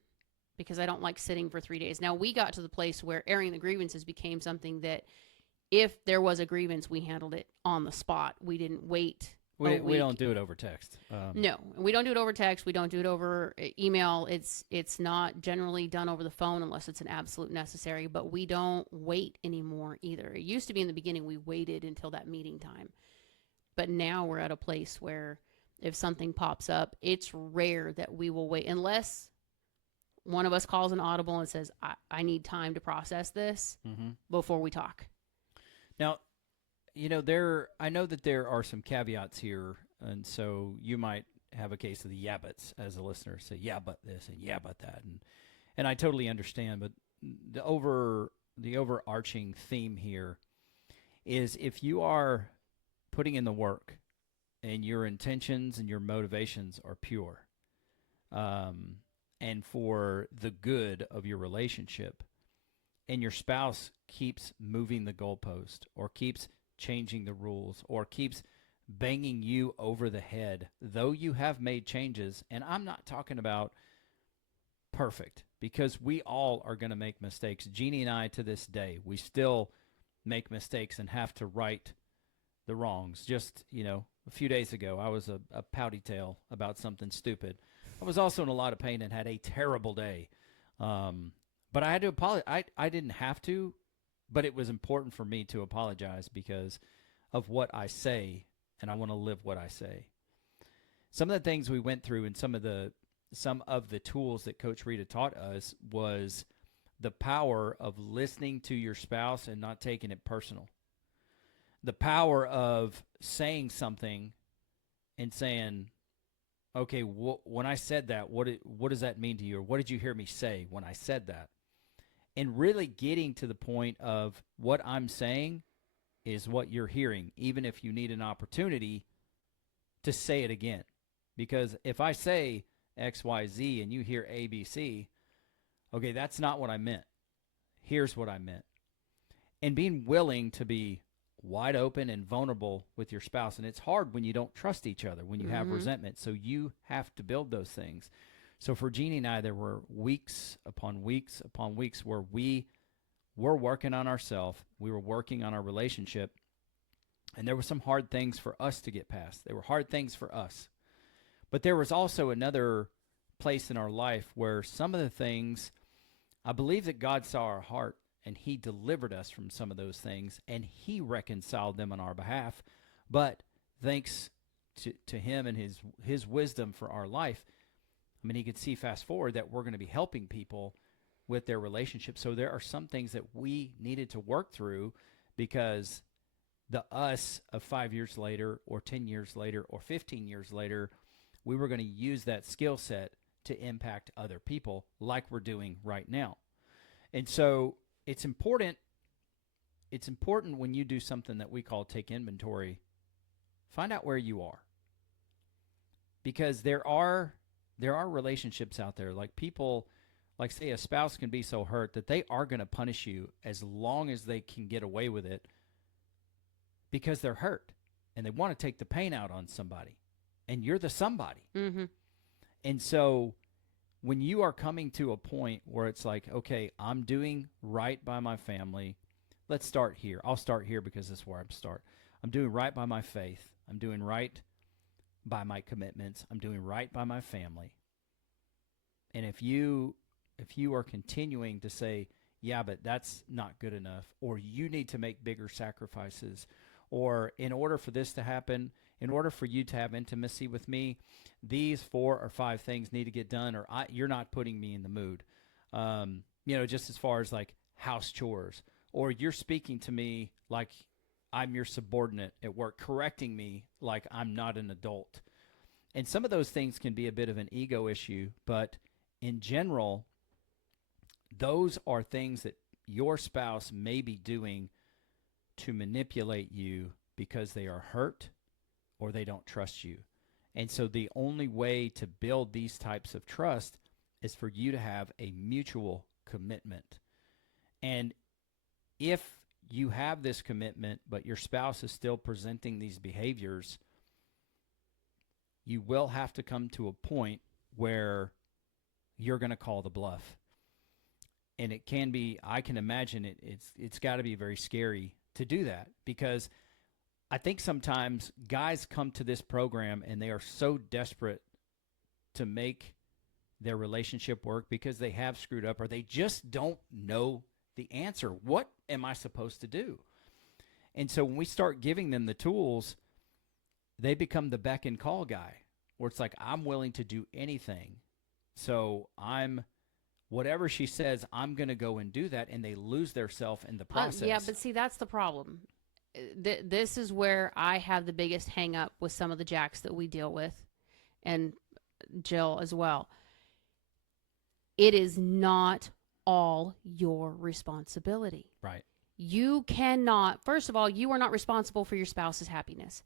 because I don't like sitting for 3 days. Now, we got to the place where airing the grievances became something that if there was a grievance, we handled it on the spot. We didn't wait. We don't do it over text. No, we don't do it over text. We don't do it over email. It's not generally done over the phone unless it's an absolute necessary, but we don't wait anymore either. It used to be in the beginning we waited until that meeting time. But now we're at a place where if something pops up, it's rare that we will wait unless one of us calls an audible and says, I need time to process this before we talk. Now, you know, I know that there are some caveats here, and so you might have a case of the yeah buts as a listener, say yeah but this and yeah but that, and I totally understand, but the overarching theme here is if you are putting in the work and your intentions and your motivations are pure, and for the good of your relationship, and your spouse keeps moving the goalpost or keeps changing the rules or keeps banging you over the head, though you have made changes, and I'm not talking about perfect because we all are going to make mistakes. Jeannie and I, to this day, we still make mistakes and have to right the wrongs. Just, a few days ago, I was a pouty tail about something stupid. I was also in a lot of pain and had a terrible day. But I had to apologize. I didn't have to, but it was important for me to apologize because of what I say, and I want to live what I say. Some of the things we went through and some of the tools that Coach Rita taught us was the power of listening to your spouse and not taking it personal. The power of saying something and saying, okay, when I said that, what does that mean to you? Or what did you hear me say when I said that? And really getting to the point of what I'm saying is what you're hearing, even if you need an opportunity to say it again. Because if I say X, Y, Z and you hear A, B, C, okay, that's not what I meant. Here's what I meant. And being willing to be wide open and vulnerable with your spouse. And it's hard when you don't trust each other, when you have resentment. So you have to build those things. So for Jeannie and I, there were weeks upon weeks upon weeks where we were working on ourselves. We were working on our relationship. And there were some hard things for us to get past. They were hard things for us. But there was also another place in our life where some of the things, I believe that God saw our heart and he delivered us from some of those things and he reconciled them on our behalf. But thanks to him and his wisdom for our life, I mean, he could see fast forward that we're going to be helping people with their relationship. So there are some things that we needed to work through because the us of 5 years later or 10 years later or 15 years later, we were going to use that skill set to impact other people like we're doing right now. And so it's important when you do something that we call take inventory, find out where you are. Because there are relationships out there, like people, like say a spouse can be so hurt that they are going to punish you as long as they can get away with it because they're hurt and they want to take the pain out on somebody and you're the somebody. Mm-hmm. And so when you are coming to a point where it's like, okay, I'm doing right by my family. Let's start here. I'll start here because this is where I'm start. I'm doing right by my faith. I'm doing right by my commitments. I'm doing right by my family. And if you are continuing to say, yeah, but that's not good enough, or you need to make bigger sacrifices, or in order for this to happen, in order for you to have intimacy with me, these 4 or 5 things need to get done, or you're not putting me in the mood. Just as far as like house chores, or you're speaking to me like I'm your subordinate at work, correcting me like I'm not an adult. And some of those things can be a bit of an ego issue, but in general, those are things that your spouse may be doing to manipulate you because they are hurt or they don't trust you. And so the only way to build these types of trust is for you to have a mutual commitment. And if you have this commitment, but your spouse is still presenting these behaviors, you will have to come to a point where you're going to call the bluff. And it can be, I can imagine it's got to be very scary to do that, because I think sometimes guys come to this program and they are so desperate to make their relationship work because they have screwed up, or they just don't know the answer. What am I supposed to do? And so when we start giving them the tools, they become the beck and call guy, where it's like, I'm willing to do anything. So whatever she says, I'm going to go and do that, and they lose their self in the process. Yeah, but see, that's the problem. This is where I have the biggest hang up with some of the jacks that we deal with, and Jill as well. It is not all your responsibility. Right. You cannot, first of all, you are not responsible for your spouse's happiness.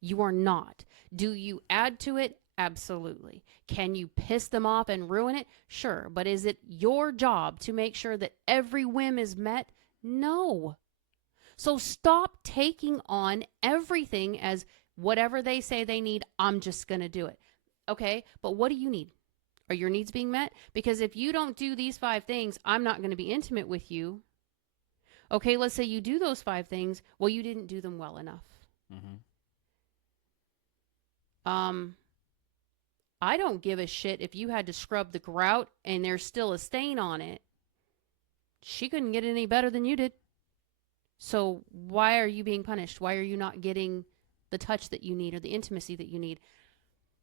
You are not. Do you add to it? Absolutely. Can you piss them off and ruin it? Sure. But is it your job to make sure that every whim is met? No. So stop taking on everything as whatever they say they need, I'm just going to do it. Okay, but what do you need? Are your needs being met? Because if you don't do these 5 things, I'm not going to be intimate with you. Okay, let's say you do those 5 things. Well, you didn't do them well enough. Mm-hmm. I don't give a shit if you had to scrub the grout and there's still a stain on it. She couldn't get any better than you did. So why are you being punished? Why are you not getting the touch that you need or the intimacy that you need?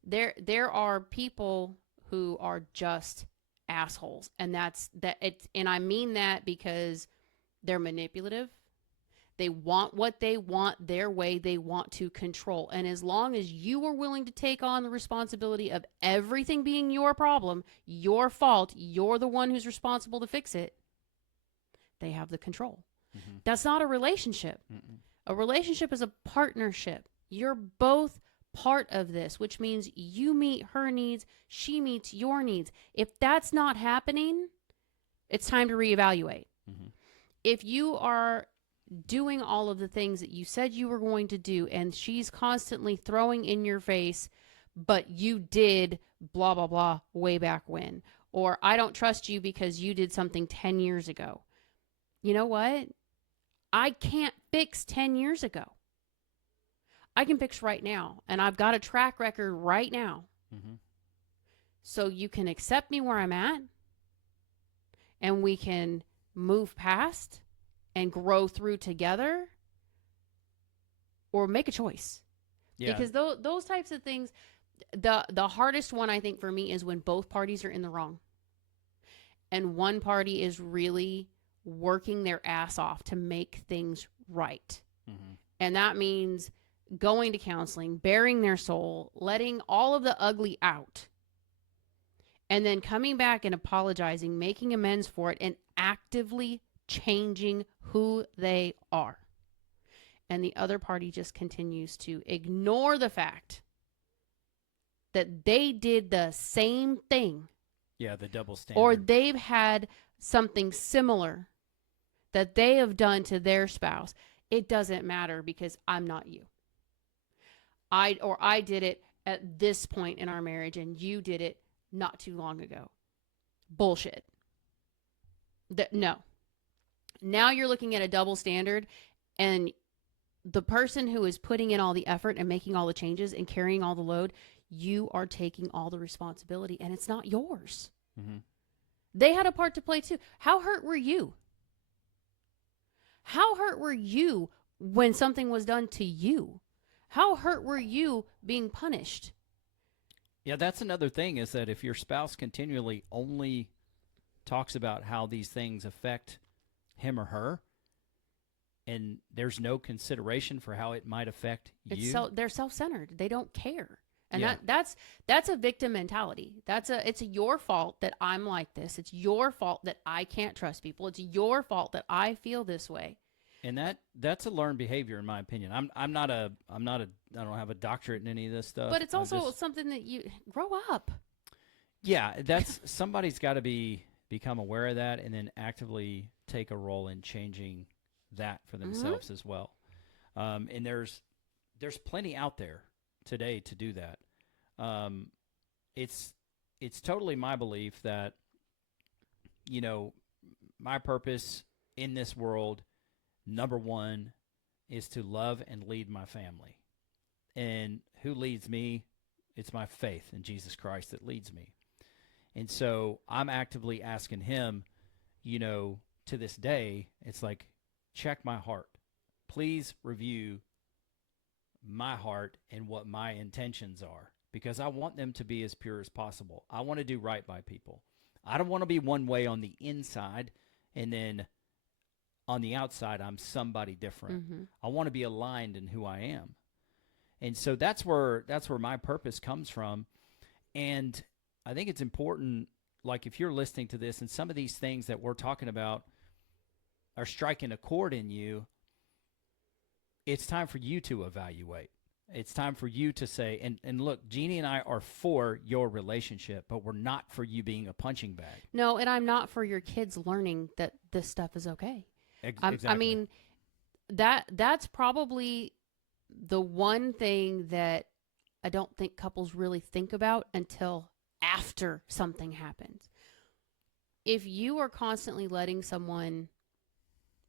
There are people who are just assholes, and and I mean that because they're manipulative. They want what they want their way. They want to control. And as long as you are willing to take on the responsibility of everything being your problem, your fault, you're the one who's responsible to fix it, they have the control. Mm-hmm. That's not a relationship. Mm-mm. A relationship is a partnership. You're both part of this, which means you meet her needs, she meets your needs. If that's not happening, it's time to reevaluate. Mm-hmm. If you are doing all of the things that you said you were going to do, and she's constantly throwing in your face, but you did blah, blah, blah way back when, or I don't trust you because you did something 10 years ago. You know what? I can't fix 10 years ago. I can fix right now, and I've got a track record right now. Mm-hmm. So you can accept me where I'm at, and we can move past and grow through together, or make a choice. Yeah. Because those types of things, the hardest one I think for me is when both parties are in the wrong. And one party is really working their ass off to make things right. Mm-hmm. And that means going to counseling, bearing their soul, letting all of the ugly out, and then coming back and apologizing, making amends for it, and actively changing who they are. And the other party just continues to ignore the fact that they did the same thing. Yeah, the double standard. Or they've had something similar that they have done to their spouse. It doesn't matter because I'm not you. I did it at this point in our marriage and you did it not too long ago. Bullshit. No. Now you're looking at a double standard, and the person who is putting in all the effort and making all the changes and carrying all the load, you are taking all the responsibility, and it's not yours. Mm-hmm. They had a part to play too. How hurt were you? How hurt were you when something was done to you? How hurt were you being punished? Yeah, that's another thing, is that if your spouse continually only talks about how these things affect him or her, and there's no consideration for how it might affect you. They're self-centered. They don't care. And Yeah. that's a victim mentality. It's your fault that I'm like this. It's your fault that I can't trust people. It's your fault that I feel this way. And that's a learned behavior, in my opinion. I don't have a doctorate in any of this stuff. But it's also something that you grow up. Yeah, that's somebody's got to become aware of that, and then actively take a role in changing that for themselves as well. And there's plenty out there today to do that. It's totally my belief that, my purpose in this world, number one, is to love and lead my family. And who leads me? It's my faith in Jesus Christ that leads me. And so I'm actively asking him, to this day, it's like, check my heart. Please review my heart and what my intentions are, because I want them to be as pure as possible. I want to do right by people. I don't want to be one way on the inside, and then on the outside, I'm somebody different. Mm-hmm. I want to be aligned in who I am. And so that's where my purpose comes from. And I think it's important, like if you're listening to this and some of these things that we're talking about are striking a chord in you, it's time for you to evaluate. It's time for you to say, and look, Jeannie and I are for your relationship, but we're not for you being a punching bag. No, and I'm not for your kids learning that this stuff is okay. Exactly. I mean, that's probably the one thing that I don't think couples really think about until after something happens. If you are constantly letting someone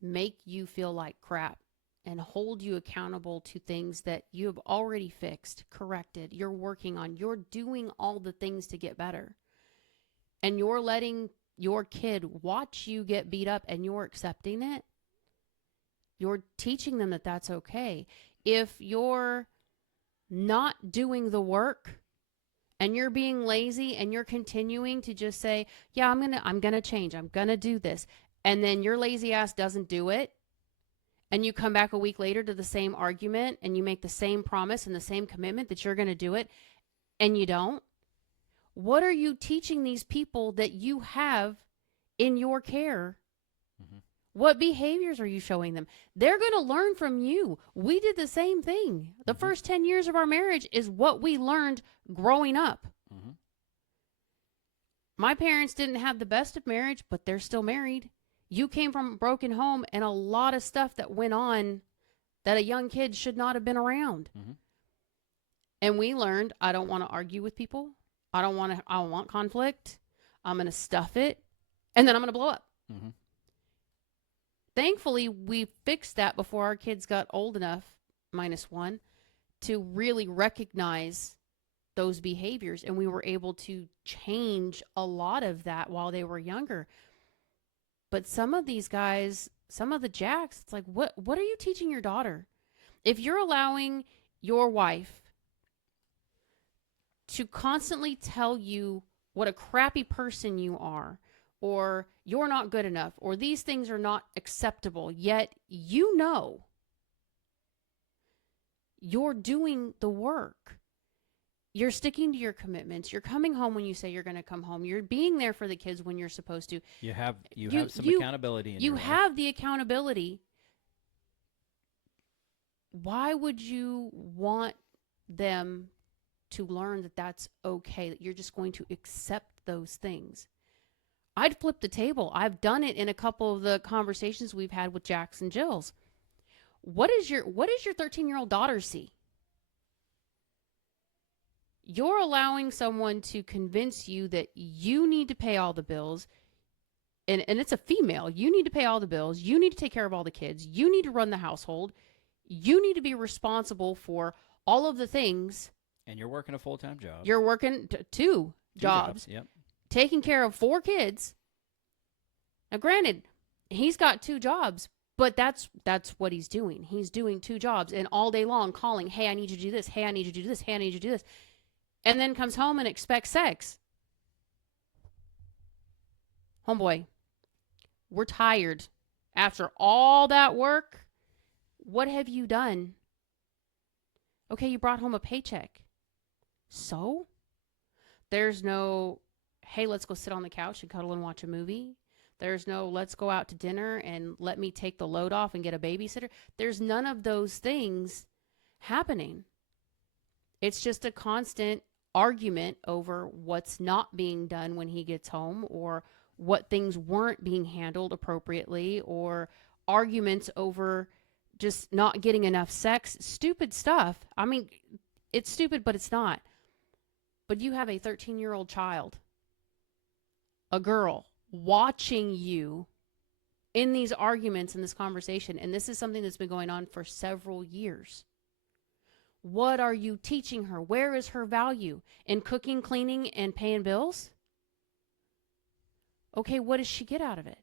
make you feel like crap and hold you accountable to things that you have already fixed, corrected, you're working on, you're doing all the things to get better, and you're letting your kid watch you get beat up and you're accepting it, you're teaching them that that's okay. If you're not doing the work and you're being lazy and you're continuing to just say, yeah, I'm going to change, I'm going to do this, and then your lazy ass doesn't do it, and you come back a week later to the same argument and you make the same promise and the same commitment that you're going to do it, and you don't, what are you teaching these people that you have in your care? Mm-hmm. What behaviors are you showing them? They're going to learn from you. We did the same thing. The first 10 years of our marriage is what we learned growing up. Mm-hmm. My parents didn't have the best of marriage, but they're still married. You came from a broken home and a lot of stuff that went on that a young kid should not have been around. Mm-hmm. And we learned, I don't want to argue with people. I don't want conflict. I'm going to stuff it, and then I'm going to blow up. Mm-hmm. Thankfully, we fixed that before our kids got old enough, -1, to really recognize those behaviors. And we were able to change a lot of that while they were younger. But some of these guys, some of the jacks, it's like, what are you teaching your daughter? If you're allowing your wife to constantly tell you what a crappy person you are, or you're not good enough, or these things are not acceptable, yet you know you're doing the work. You're sticking to your commitments. You're coming home when you say you're going to come home. You're being there for the kids when you're supposed to. You have some accountability in your life. You have the accountability. Why would you want them to learn that that's okay, that you're just going to accept those things? I'd flip the table. I've done it in a couple of the conversations we've had with Jax and Jills. What does your 13-year-old daughter see? You're allowing someone to convince you that you need to pay all the bills, and it's a female. You need to pay all the bills. You need to take care of all the kids. You need to run the household. You need to be responsible for all of the things. And you're working a full-time job. You're working two jobs. Yep. Taking care of 4 kids. Now, granted, he's got 2 jobs, but that's what he's doing. He's doing 2 jobs and all day long calling, hey, I need you to do this. Hey, I need you to do this. Hey, I need you to do this. And then comes home and expects sex. Homeboy, we're tired. After all that work, what have you done? Okay, you brought home a paycheck. So? There's no, hey, let's go sit on the couch and cuddle and watch a movie. There's no, let's go out to dinner and let me take the load off and get a babysitter. There's none of those things happening. It's just a constant argument over what's not being done when he gets home, or what things weren't being handled appropriately, or arguments over just not getting enough sex. Stupid stuff. I mean, it's stupid, but it's not. But you have a 13-year-old child, a girl, watching you in these arguments, in this conversation. And this is something that's been going on for several years. What are you teaching her? Where is her value? In cooking, cleaning, and paying bills? Okay, what does she get out of it?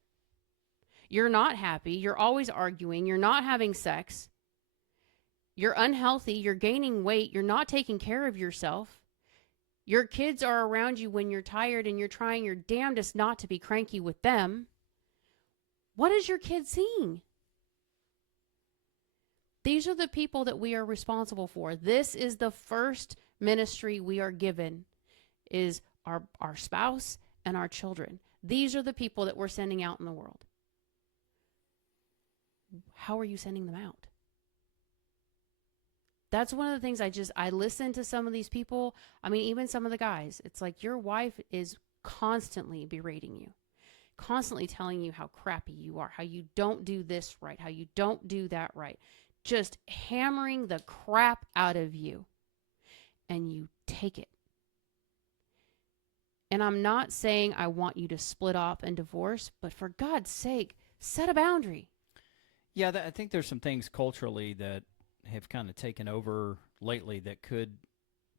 You're not happy. You're always arguing. You're not having sex. You're unhealthy. You're gaining weight. You're not taking care of yourself. Your kids are around you when you're tired, and you're trying your damnedest not to be cranky with them. What is your kid seeing? These are the people that we are responsible for. This is the first ministry we are given, is our spouse and our children. These are the people that we're sending out in the world. How are you sending them out? That's one of the things I listen to some of these people. I mean, even some of the guys, it's like your wife is constantly berating you, constantly telling you how crappy you are, how you don't do this right, how you don't do that right, just hammering the crap out of you, and you take it. And I'm not saying I want you to split off and divorce, but for God's sake, set a boundary. Yeah, I think there's some things culturally that have kind of taken over lately that could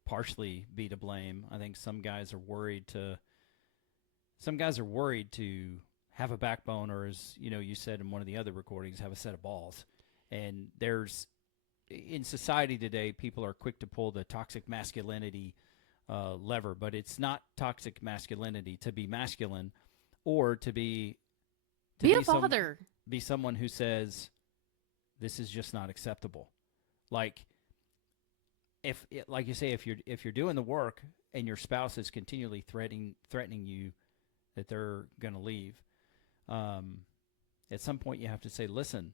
partially be to blame. I think some guys are worried to have a backbone, or, as you said in one of the other recordings, have a set of balls. And in society today, people are quick to pull the toxic masculinity lever, but it's not toxic masculinity to be masculine, or to be a father. Be someone who says, this is just not acceptable. Like you say, if you're doing the work and your spouse is continually threatening you that they're going to leave, at some point you have to say, listen,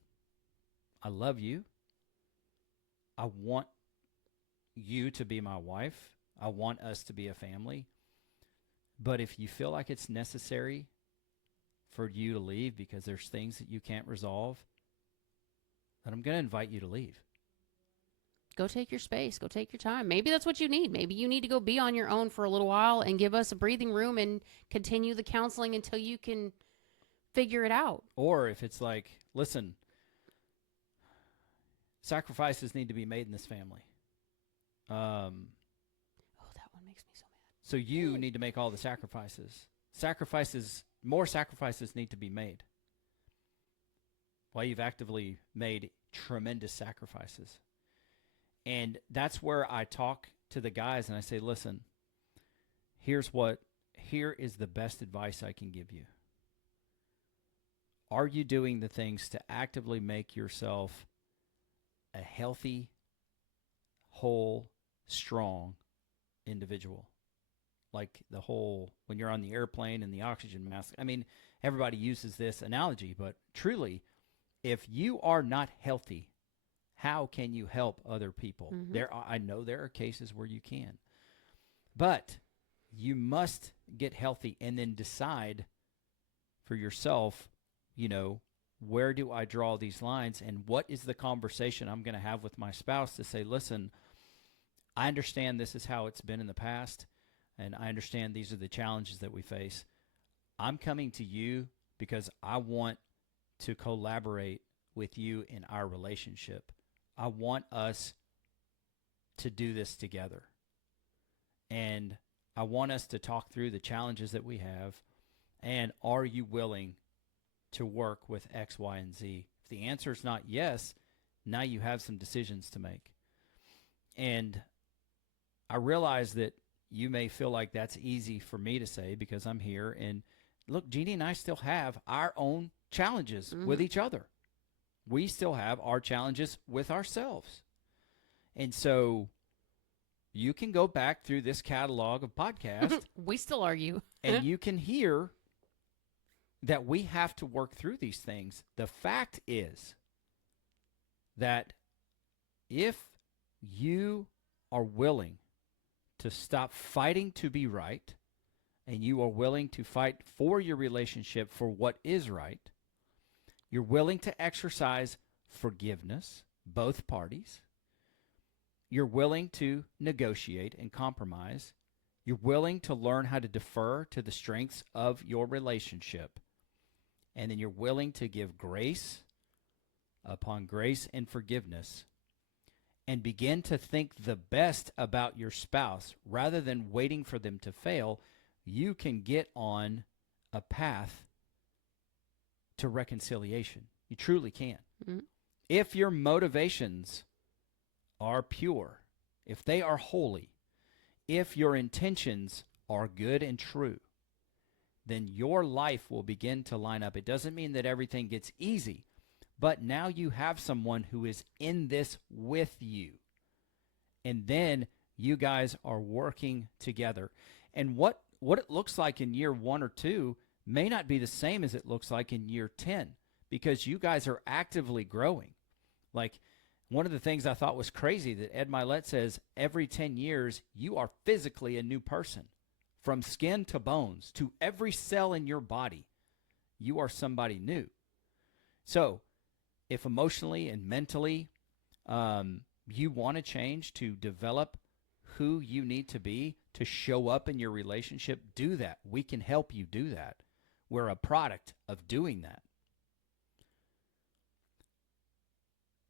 I love you. I want you to be my wife. I want us to be a family. But if you feel like it's necessary for you to leave because there's things that you can't resolve, then I'm going to invite you to leave. Go take your space. Go take your time. Maybe that's what you need. Maybe you need to go be on your own for a little while and give us a breathing room and continue the counseling until you can figure it out. Or if it's like, listen, sacrifices need to be made in this family. Oh, that one makes me so mad. So you need to make all the sacrifices. More sacrifices need to be made. Well, you've actively made tremendous sacrifices. And that's where I talk to the guys and I say, listen, here is the best advice I can give you. Are you doing the things to actively make yourself a healthy, whole, strong individual? Like when you're on the airplane and the oxygen mask. I mean, everybody uses this analogy, but truly, if you are not healthy, how can you help other people? Mm-hmm. I know there are cases where you can. But you must get healthy and then decide for yourself, where do I draw these lines, and what is the conversation I'm going to have with my spouse to say, listen, I understand this is how it's been in the past, and I understand these are the challenges that we face. I'm coming to you because I want to collaborate with you in our relationship. I want us to do this together. And I want us to talk through the challenges that we have. And are you willing to work with X, Y, and Z? If the answer is not yes, now you have some decisions to make. And I realize that you may feel like that's easy for me to say because I'm here. And look, Jeannie and I still have our own challenges with each other. We still have our challenges with ourselves. And so you can go back through this catalog of podcasts. We still argue. And you can hear that we have to work through these things. The fact is that if you are willing to stop fighting to be right, and you are willing to fight for your relationship for what is right, you're willing to exercise forgiveness, both parties, you're willing to negotiate and compromise, you're willing to learn how to defer to the strengths of your relationship, and then you're willing to give grace upon grace and forgiveness, and begin to think the best about your spouse rather than waiting for them to fail, you can get on a path to reconciliation. You truly can. Mm-hmm. If your motivations are pure, if they are holy, if your intentions are good and true, then your life will begin to line up. It doesn't mean that everything gets easy, but now you have someone who is in this with you. And then you guys are working together. And what it looks like in year 1 or 2 may not be the same as it looks like in year 10 because you guys are actively growing. Like one of the things I thought was crazy that Ed Milet says every 10 years you are physically a new person. From skin to bones to every cell in your body, you are somebody new. So if emotionally and mentally you want to change to develop who you need to be to show up in your relationship, do that. We can help you do that. We're a product of doing that.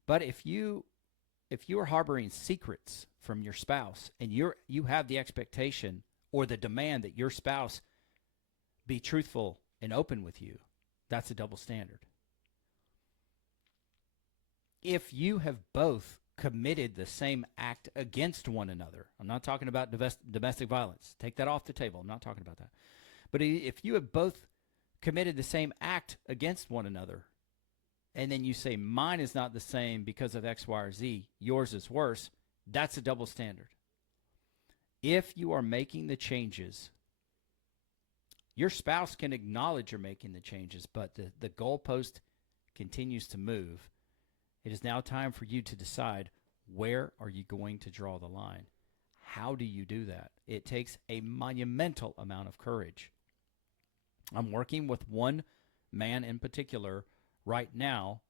But if you are harboring secrets from your spouse and you have the expectation or the demand that your spouse be truthful and open with you, that's a double standard. If you have both committed the same act against one another, I'm not talking about domestic violence. Take that off the table. I'm not talking about that. But if you have both committed the same act against one another, and then you say, mine is not the same because of X, Y, or Z, yours is worse, that's a double standard. If you are making the changes, your spouse can acknowledge you're making the changes, but the goalpost continues to move. It is now time for you to decide, where are you going to draw the line? How do you do that? It takes a monumental amount of courage. I'm working with one man in particular right now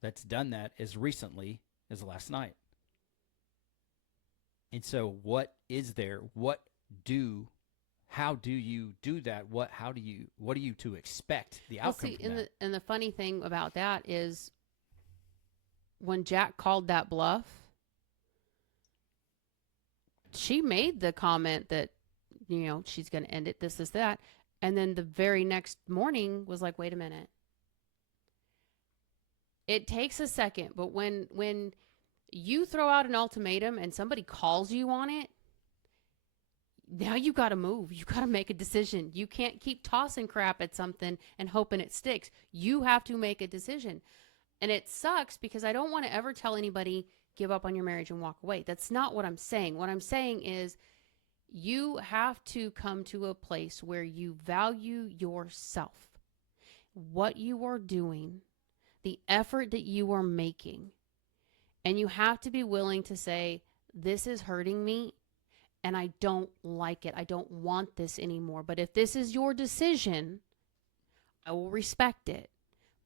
that's done that as recently as last night. And so what is there? How do you do that? What are you to expect the outcome from that? And the funny thing about that is when Jack called that bluff, she made the comment that, she's going to end it, this, that. And then the very next morning was like, wait a minute. It takes a second, but when you throw out an ultimatum and somebody calls you on it, now you got to move. You got to make a decision. You can't keep tossing crap at something and hoping it sticks. You have to make a decision. And it sucks because I don't want to ever tell anybody, give up on your marriage and walk away. That's not what I'm saying. What I'm saying is you have to come to a place where you value yourself, what you are doing, the effort that you are making. And you have to be willing to say, this is hurting me and I don't like it. I don't want this anymore. But if this is your decision, I will respect it.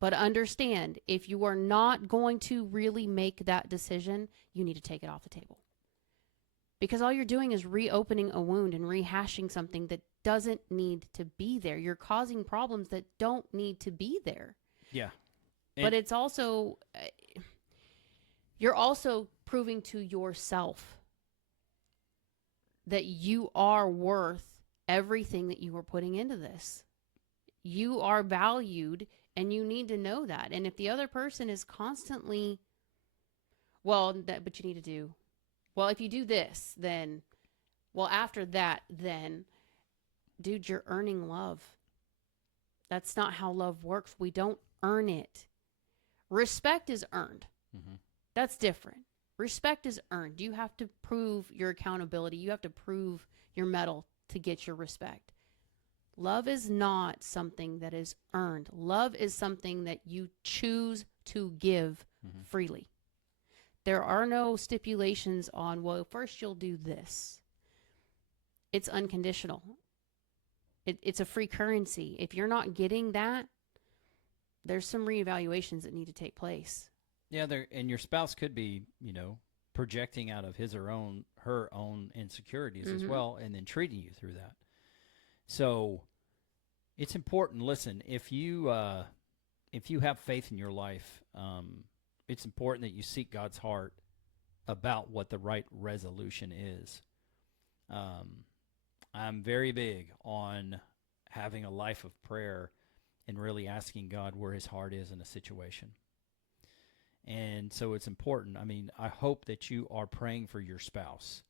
But understand, if you are not going to really make that decision, you need to take it off the table. Because all you're doing is reopening a wound and rehashing something that doesn't need to be there. You're causing problems that don't need to be there. Yeah. But it's also, You're also proving to yourself that you are worth everything that you are putting into this. You are valued, and you need to know that. And if the other person is constantly, but you need to do, if you do this, then, after that, then, dude, you're earning love. That's not how love works. We don't earn it. Respect is earned. Mm-hmm. That's different. Respect is earned. You have to prove your accountability. You have to prove your mettle to get your respect. Love is not something that is earned. Love is something that you choose to give freely. There are no stipulations on, first you'll do this. It's unconditional. It's a free currency. If you're not getting that, there's some reevaluations that need to take place. Yeah, and your spouse could be, projecting out of his or her own insecurities as well, and then treating you through that. So it's important. Listen, if you have faith in your life, it's important that you seek God's heart about what the right resolution is. I'm very big on having a life of prayer and really asking God where his heart is in a situation. And so it's important. I mean, I hope that you are praying for your spouse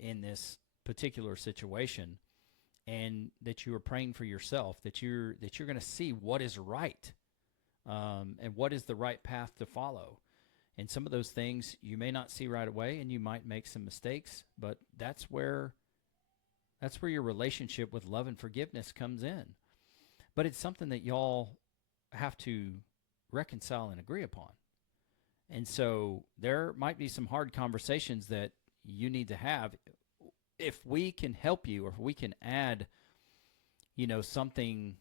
in this particular situation, and that you are praying for yourself, that you're going to see what is right, and what is the right path to follow. And some of those things you may not see right away, and you might make some mistakes, but that's where your relationship with love and forgiveness comes in. But it's something that y'all have to reconcile and agree upon. And so there might be some hard conversations that you need to have. If we can help you, or if we can add, something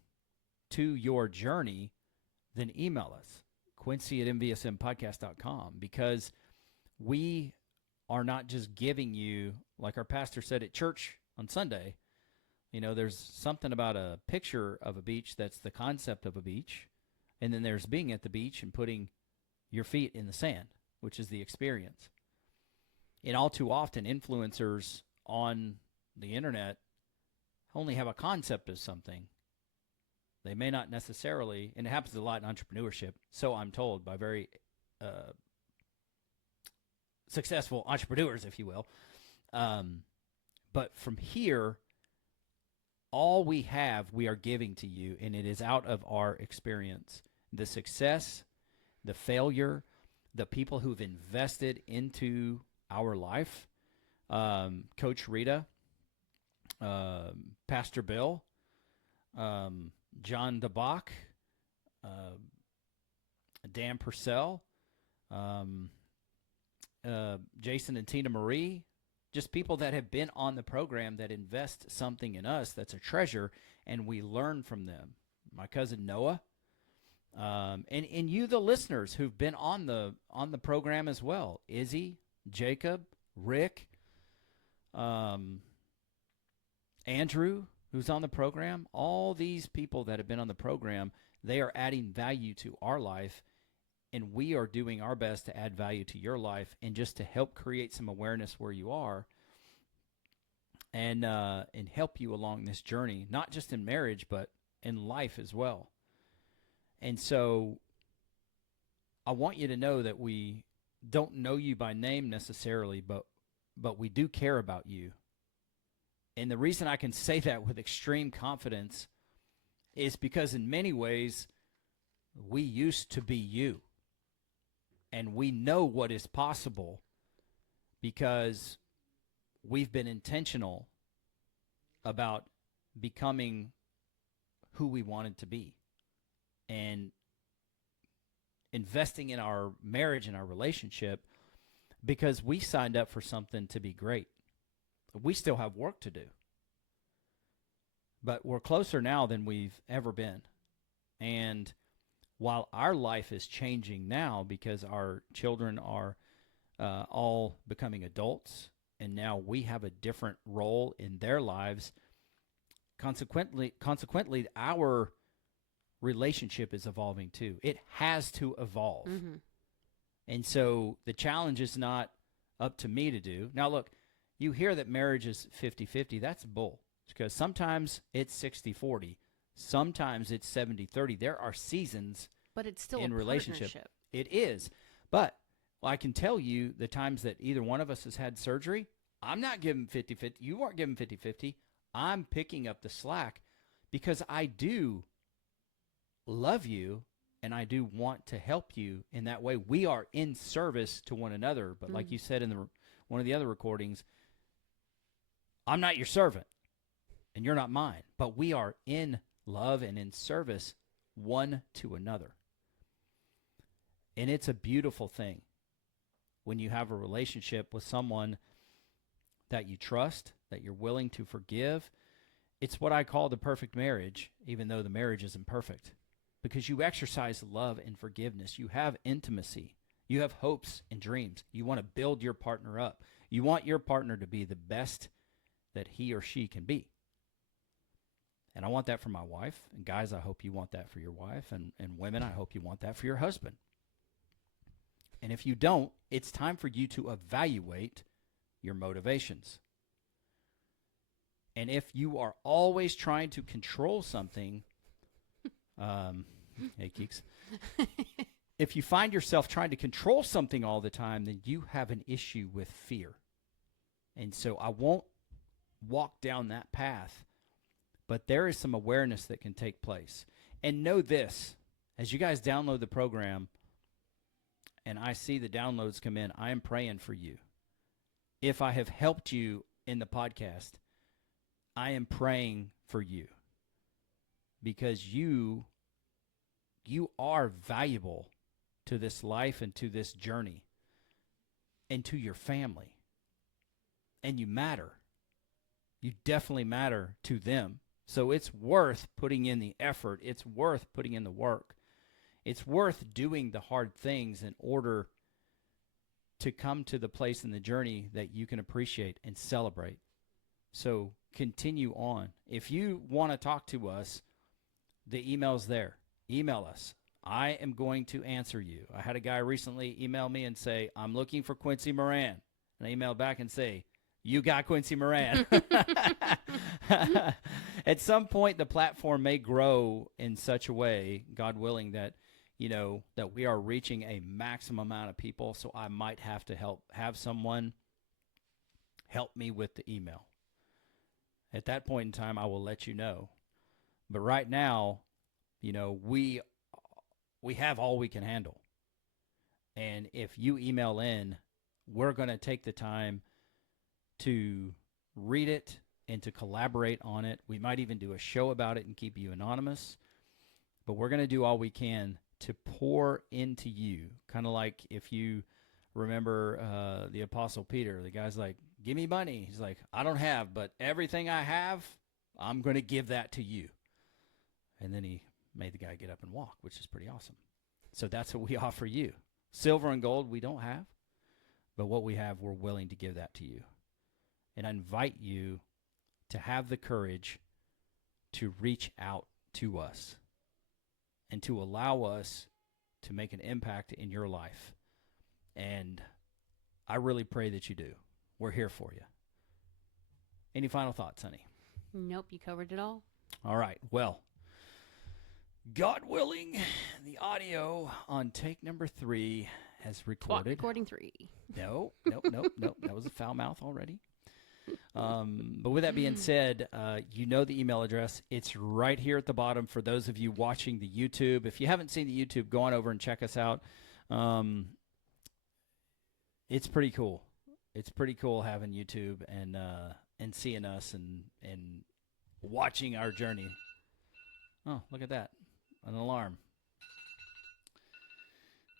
to your journey, then email us, Quincy@MVSMpodcast.com, because we are not just giving you, like our pastor said at church on Sunday, there's something about a picture of a beach that's the concept of a beach, and then there's being at the beach and putting your feet in the sand, which is the experience. And all too often, influencers on the internet only have a concept of something. They may not necessarily, and it happens a lot in entrepreneurship, so I'm told by very successful entrepreneurs, if you will. But from here, all we are giving to you, and it is out of our experience. The success, the failure, the people who've invested into our life, Coach Rita, Pastor Bill, John DeBach, Dan Purcell, Jason and Tina Marie, just people that have been on the program that invest something in us that's a treasure, and we learn from them. My cousin Noah, and you, the listeners who've been on the program as well. Izzy, Jacob, Rick, Andrew, who's on the program. All these people that have been on the program, they are adding value to our life, and we are doing our best to add value to your life, and just to help create some awareness where you are, and help you along this journey, not just in marriage, but in life as well. And so I want you to know that we don't know you by name necessarily, but we do care about you. And the reason I can say that with extreme confidence is because in many ways, we used to be you. And we know what is possible because we've been intentional about becoming who we wanted to be, and investing in our marriage and our relationship, because we signed up for something to be great. We still have work to do, but we're closer now than we've ever been. And while our life is changing now because our children are all becoming adults, and now we have a different role in their lives, consequently, our relationship is evolving too. It has to evolve. And so the challenge is not up to me to do. Now, look, you hear that marriage is 50-50. That's bull. Because sometimes it's 60-40. Sometimes it's 70-30. There are seasons But it's still in a relationship. partnership. It is. But I can tell you the times that either one of us has had surgery, I'm not giving 50-50. You weren't giving 50-50. I'm picking up the slack because I do love you and I do want to help you in that way. We are in service to one another. But like you said in one of the other recordings, I'm not your servant and you're not mine. But we are in love and in service one to another. And it's a beautiful thing when you have a relationship with someone that you trust, that you're willing to forgive. It's what I call the perfect marriage, even though the marriage isn't perfect. Because you exercise love and forgiveness. You have intimacy. You have hopes and dreams. You want to build your partner up. You want your partner to be the best that he or she can be. And I want that for my wife. And guys, I hope you want that for your wife. And women, I hope you want that for your husband. And if you don't, it's time for you to evaluate your motivations. And if you are always trying to control something, hey, Keeks, if you find yourself trying to control something all the time, then you have an issue with fear. And so I won't walk down that path, but there is some awareness that can take place. And know this, as you guys download the program, and I see the downloads come in, I am praying for you. If I have helped you in the podcast, I am praying for you because you are valuable to this life and to this journey and to your family. And you matter. You definitely matter to them. So it's worth putting in the effort. It's worth putting in the work. It's worth doing the hard things in order to come to the place in the journey that you can appreciate and celebrate. So continue on. If you want to talk to us, the email's there. Email us. I am going to answer you. I had a guy recently email me and say, I'm looking for Quincy Moran. And I emailed back and say, you got Quincy Moran. At some point, the platform may grow in such a way, God willing, that that we are reaching a maximum amount of people. So I might have to have someone help me with the email. At that point in time, I will let you know. But right now, we have all we can handle. And if you email in, we're going to take the time to read it and to collaborate on it. We might even do a show about it and keep you anonymous. But we're going to do all we can to pour into you. Kind of like if you remember the Apostle Peter. The guy's like, give me money. He's like, I don't have, but everything I have, I'm going to give that to you. And then he made the guy get up and walk, which is pretty awesome. So that's what we offer you. Silver and gold we don't have, but what we have, we're willing to give that to you. And I invite you to have the courage to reach out to us and to allow us to make an impact in your life. And I really pray that you do. We're here for you. Any final thoughts, honey? Nope, you covered it all. All right. Well, God willing, the audio on take number 3 has recorded. Recording 3. No. That was a foul mouth already. But with that being said, the email address. It's right here at the bottom for those of you watching the YouTube. If you haven't seen the YouTube, go on over and check us out. It's pretty cool. It's pretty cool having YouTube and seeing us and watching our journey. Oh, look at that. An alarm.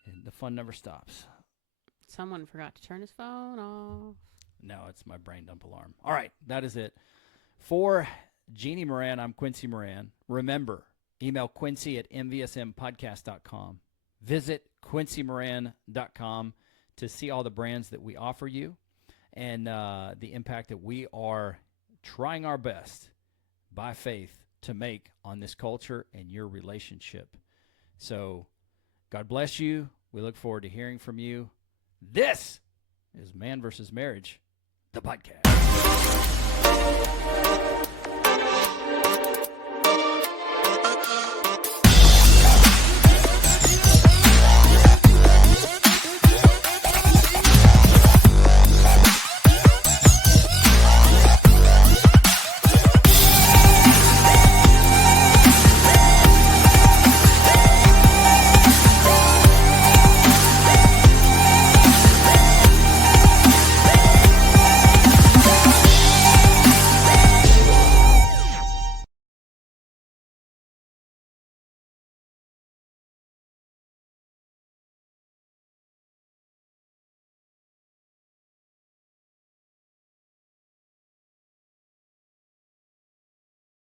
And the fun never stops. Someone forgot to turn his phone off. No, it's my brain dump alarm. All right, that is it. For Jeannie Moran, I'm Quincy Moran. Remember, email Quincy at mvsmpodcast.com. Visit quincymoran.com to see all the brands that we offer you and the impact that we are trying our best by faith to make on this culture and your relationship. So God bless you. We look forward to hearing from you. This is Man vs. Marriage, the podcast.